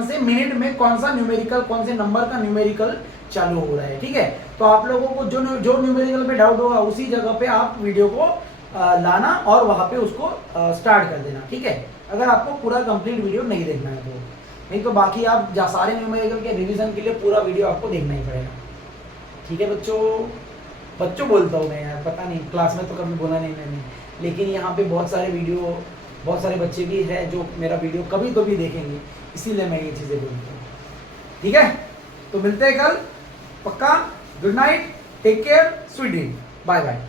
से मिनट में कौन सा न्यूमेरिकल, कौन से नंबर का न्यूमेरिकल चालू हो रहा है, ठीक है। तो आप लोगों को जो न्यूमेरिकल पे डाउट होगा उसी जगह पे आप वीडियो को लाना और वहाँ पे उसको स्टार्ट कर देना, ठीक है। अगर आपको पूरा कंप्लीट वीडियो नहीं देखना है तो, नहीं तो बाकी आप सारे न्यूमेरिकल के रिवीजन के लिए पूरा वीडियो आपको देखना ही पड़ेगा, ठीक है। बच्चों बोलता हूँ मैं यार, पता नहीं क्लास में तो कभी बोला नहीं मैंने, लेकिन यहाँ पे बहुत सारे बच्चे भी हैं जो मेरा वीडियो कभी कभी देखेंगे, इसीलिए मैं ये चीज़ें बोलता हूँ, ठीक है। तो मिलते हैं कल पक्का। Good night, take care, sweet dream, bye bye.